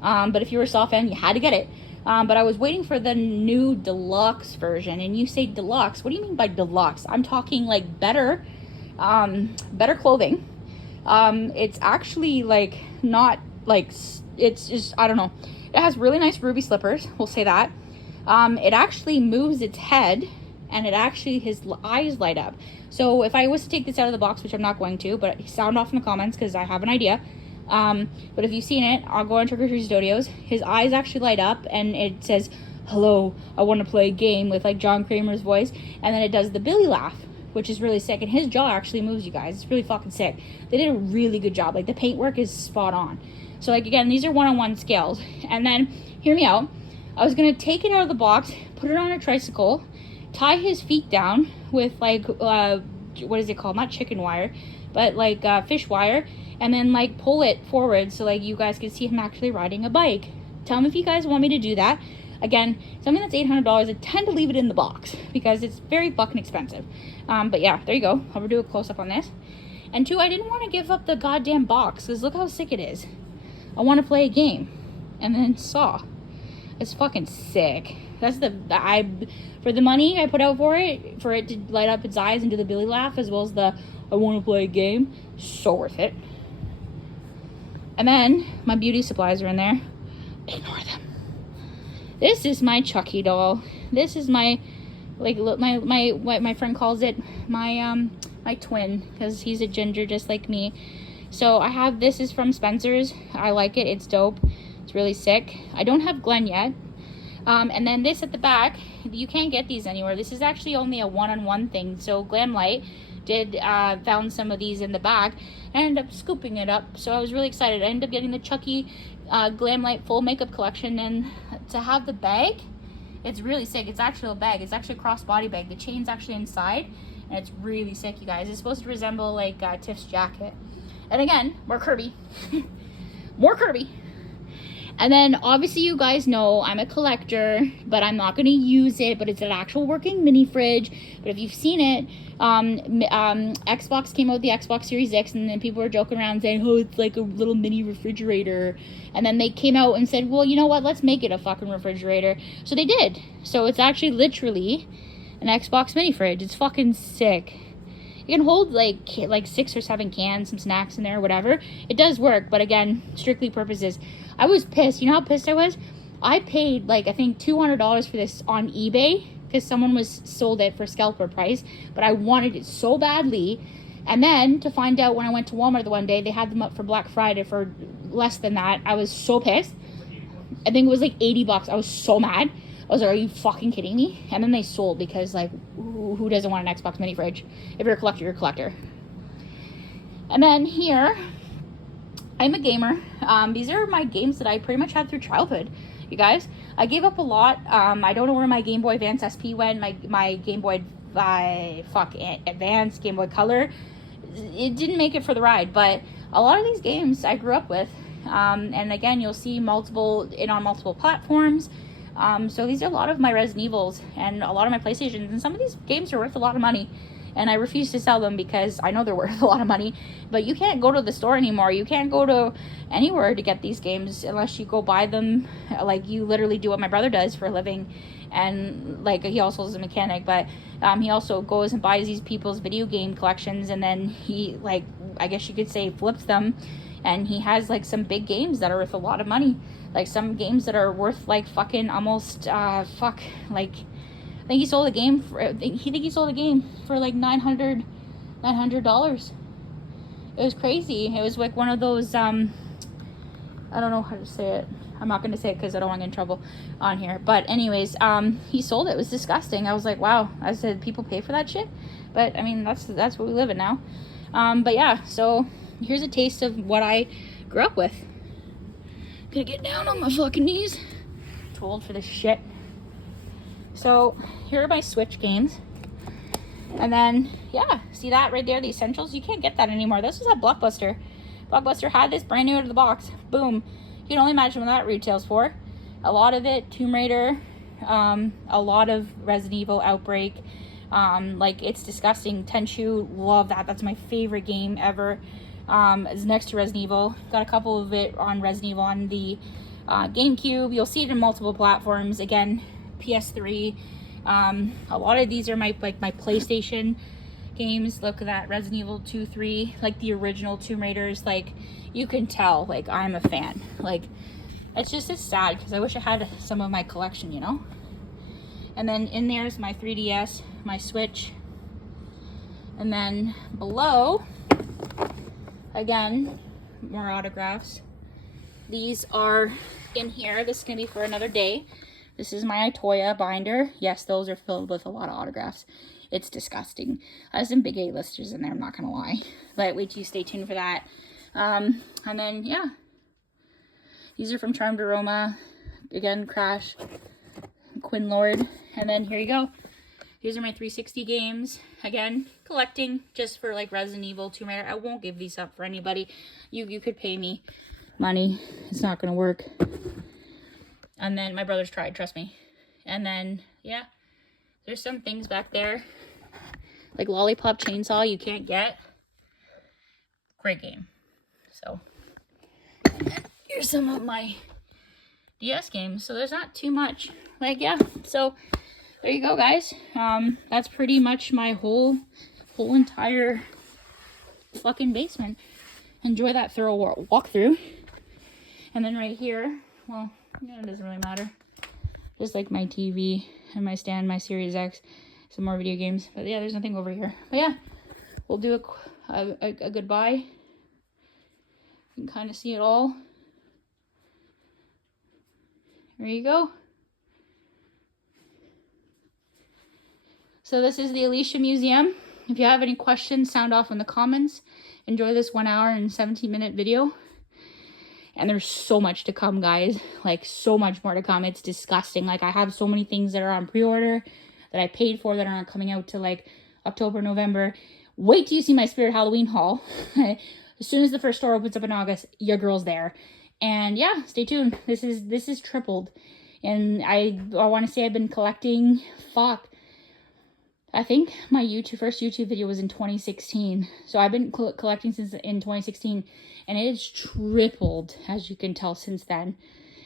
but if you were a Saw fan, you had to get it. But I was waiting for the new deluxe version, and you say deluxe, what do you mean by deluxe? I'm talking like better clothing. It's actually like not like, it's just, I don't know. It has really nice ruby slippers, we'll say that. It actually moves its head, and it actually, his eyes light up. So if I was to take this out of the box, which I'm not going to, but sound off in the comments because I have an idea. But if you've seen it, I'll go on Trick or Treat Studios. His eyes actually light up, and it says, "Hello, I want to play a game," with like John Kramer's voice, and then it does the Billy laugh, which is really sick. And his jaw actually moves, you guys. It's really fucking sick. They did a really good job. Like the paint work is spot on. So like again, these are 1-on-1 scales. And then hear me out. I was gonna take it out of the box, put it on a tricycle, tie his feet down with like what is it called? Not chicken wire, but like fish wire, and then like pull it forward so like you guys can see him actually riding a bike. Tell me if you guys want me to do that. Again, something that's $800, I tend to leave it in the box because it's very fucking expensive. But yeah, there you go. I'll do a close-up on this. And two, I didn't want to give up the goddamn box because look how sick it is. I want to play a game. And then Saw. It's fucking sick. That's for the money I put out for it to light up its eyes and do the Billy laugh, as well as the I want to play a game. So worth it. And then my beauty supplies are in there. Ignore them. This is my Chucky doll. This is my, like, my what my friend calls it, my twin, because he's a ginger just like me. So I have, this is from Spencer's. I like it. It's dope. It's really sick. I don't have Glenn yet. And then this at the back, you can't get these anywhere. This is actually only a 1-on-1 thing. So Glamlight did found some of these in the back and ended up scooping it up. So I was really excited. I ended up getting the Chucky Glamlight full makeup collection, and to have the bag, it's really sick. It's actually a bag. It's actually a crossbody bag. The chain's actually inside, and it's really sick, you guys. It's supposed to resemble like Tiff's jacket. And again, more Kirby. More Kirby. And then obviously you guys know I'm a collector, but I'm not going to use it, but it's an actual working mini fridge. But if you've seen it, Xbox came out with the Xbox Series X, and then people were joking around saying, oh, it's like a little mini refrigerator. And then they came out and said, well, you know what, let's make it a fucking refrigerator. So they did. So it's actually literally an Xbox mini fridge. It's fucking sick. You can hold like 6 or 7 cans, some snacks in there, whatever. It does work, but again, strictly purposes. I was pissed. You know how pissed I was? I paid like, I think $200 for this on eBay because someone was sold it for scalper price, but I wanted it so badly. And then to find out when I went to Walmart the one day, they had them up for Black Friday for less than that. I was so pissed. I think it was like $80. I was so mad. I was like, are you fucking kidding me? And then they sold because, like, who doesn't want an Xbox mini fridge? If you're a collector, you're a collector. And then here, I'm a gamer. These are my games that I pretty much had through childhood, you guys. I gave up a lot. I don't know where my Game Boy Advance SP went. My Game Boy Advance, Game Boy Color. It didn't make it for the ride, but a lot of these games I grew up with. And again, you'll see on multiple platforms. So these are a lot of my Resident Evils and a lot of my PlayStations, and some of these games are worth a lot of money. and I refuse to sell them because I know they're worth a lot of money. But you can't go to the store anymore. You can't go to anywhere to get these games unless you go buy them. Like, you literally do what my brother does for a living, and like, he also is a mechanic, but he also goes and buys these people's video game collections, and then he, like, I guess you could say, flips them, and he has like some big games that are worth a lot of money, like some games that are worth like fucking almost like, I think he sold a game for, he sold a game for like $900. It was crazy. It was like one of those I don't know how to say it. I'm not going to say it because I don't want to get in trouble on here. But anyways, he sold it. It was disgusting. I was like, wow. I said, people pay for that shit? But I mean, that's what we live in now. But yeah, so here's a taste of what I grew up with. Gonna get down on my fucking knees. Too old for this shit. So here are my Switch games. And then, yeah, see that right there, the essentials? You can't get that anymore. This was at Blockbuster. Blockbuster had this brand new out of the box. Boom. You can only imagine what that retails for. A lot of it, Tomb Raider, a lot of Resident Evil Outbreak. Like, it's disgusting. Tenchu, love that. That's my favorite game ever. Is next to Resident Evil. Got a couple of it on Resident Evil on the GameCube. You'll see it in multiple platforms. Again, PS3. A lot of these are my PlayStation games. Look at that, Resident Evil 2, 3, like the original Tomb Raiders. Like, you can tell, like, I'm a fan. Like, it's just, it's sad because I wish I had some of my collection, you know. And then in there's my 3DS, my Switch, and then below, again, more autographs. These are in here. This is gonna be for another day. This is my Itoya binder. Yes, those are filled with a lot of autographs. It's disgusting. I have some big A-listers in there, I'm not gonna lie. But wait till you stay tuned for that. And then, yeah. These are from Charmed Aroma. Again, Crash, Quinn Lord. And then here you go. These are my 360 games. Again, collecting just for like Resident Evil, Tomb Raider. I won't give these up for anybody. You could pay me money. It's not gonna work. And then my brother's tried, trust me. And then, yeah, there's some things back there. Like Lollipop Chainsaw you can't get. Great game. So, here's some of my DS games. So there's not too much. Like, yeah, so there you go, guys. That's pretty much my whole entire fucking basement. Enjoy that thorough walkthrough. And then right here, well, yeah, it doesn't really matter. Just like my TV and my stand, my Series X, some more video games. But yeah, there's nothing over here. But yeah, we'll do a goodbye. You can kind of see it all. There you go. So this is the Alicia Museum. If you have any questions, sound off in the comments. Enjoy this 1 hour and 17-minute video. And there's so much to come, guys. Like, so much more to come. It's disgusting. Like, I have so many things that are on pre-order that I paid for that aren't coming out till like October, November. Wait till you see my Spirit Halloween haul. As soon as the first store opens up in August, your girl's there. And yeah, stay tuned. This is tripled. And I want to say I've been collecting, I think my first YouTube video was in 2016. So I've been collecting since in 2016. And it has tripled, as you can tell, since then.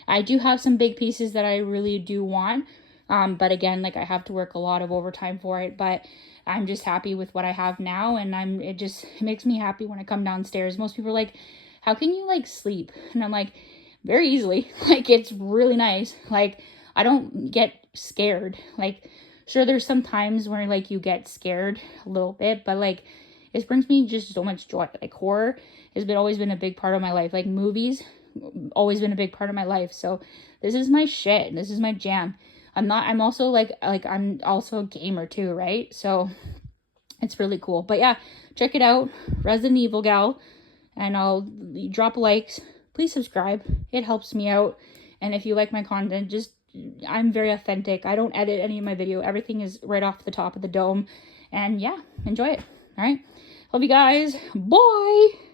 I do have some big pieces that I really do want. But again, like, I have to work a lot of overtime for it. But I'm just happy with what I have now. And it makes me happy when I come downstairs. Most people are like, how can you, like, sleep? And I'm like, very easily. Like, it's really nice. Like, I don't get scared. Like, sure, there's some times where, like, you get scared a little bit. But, like, it brings me just so much joy. Like, horror has always been a big part of my life. Like, movies, always been a big part of my life. So this is my shit. This is my jam. I'm also I'm also a gamer too, right? So it's really cool. But yeah, check it out. Resident Evil Gal. And I'll drop likes. Please subscribe. It helps me out. And if you like my content, I'm very authentic. I don't edit any of my video. Everything is right off the top of the dome. And yeah, enjoy it. All right. Love you guys. Bye.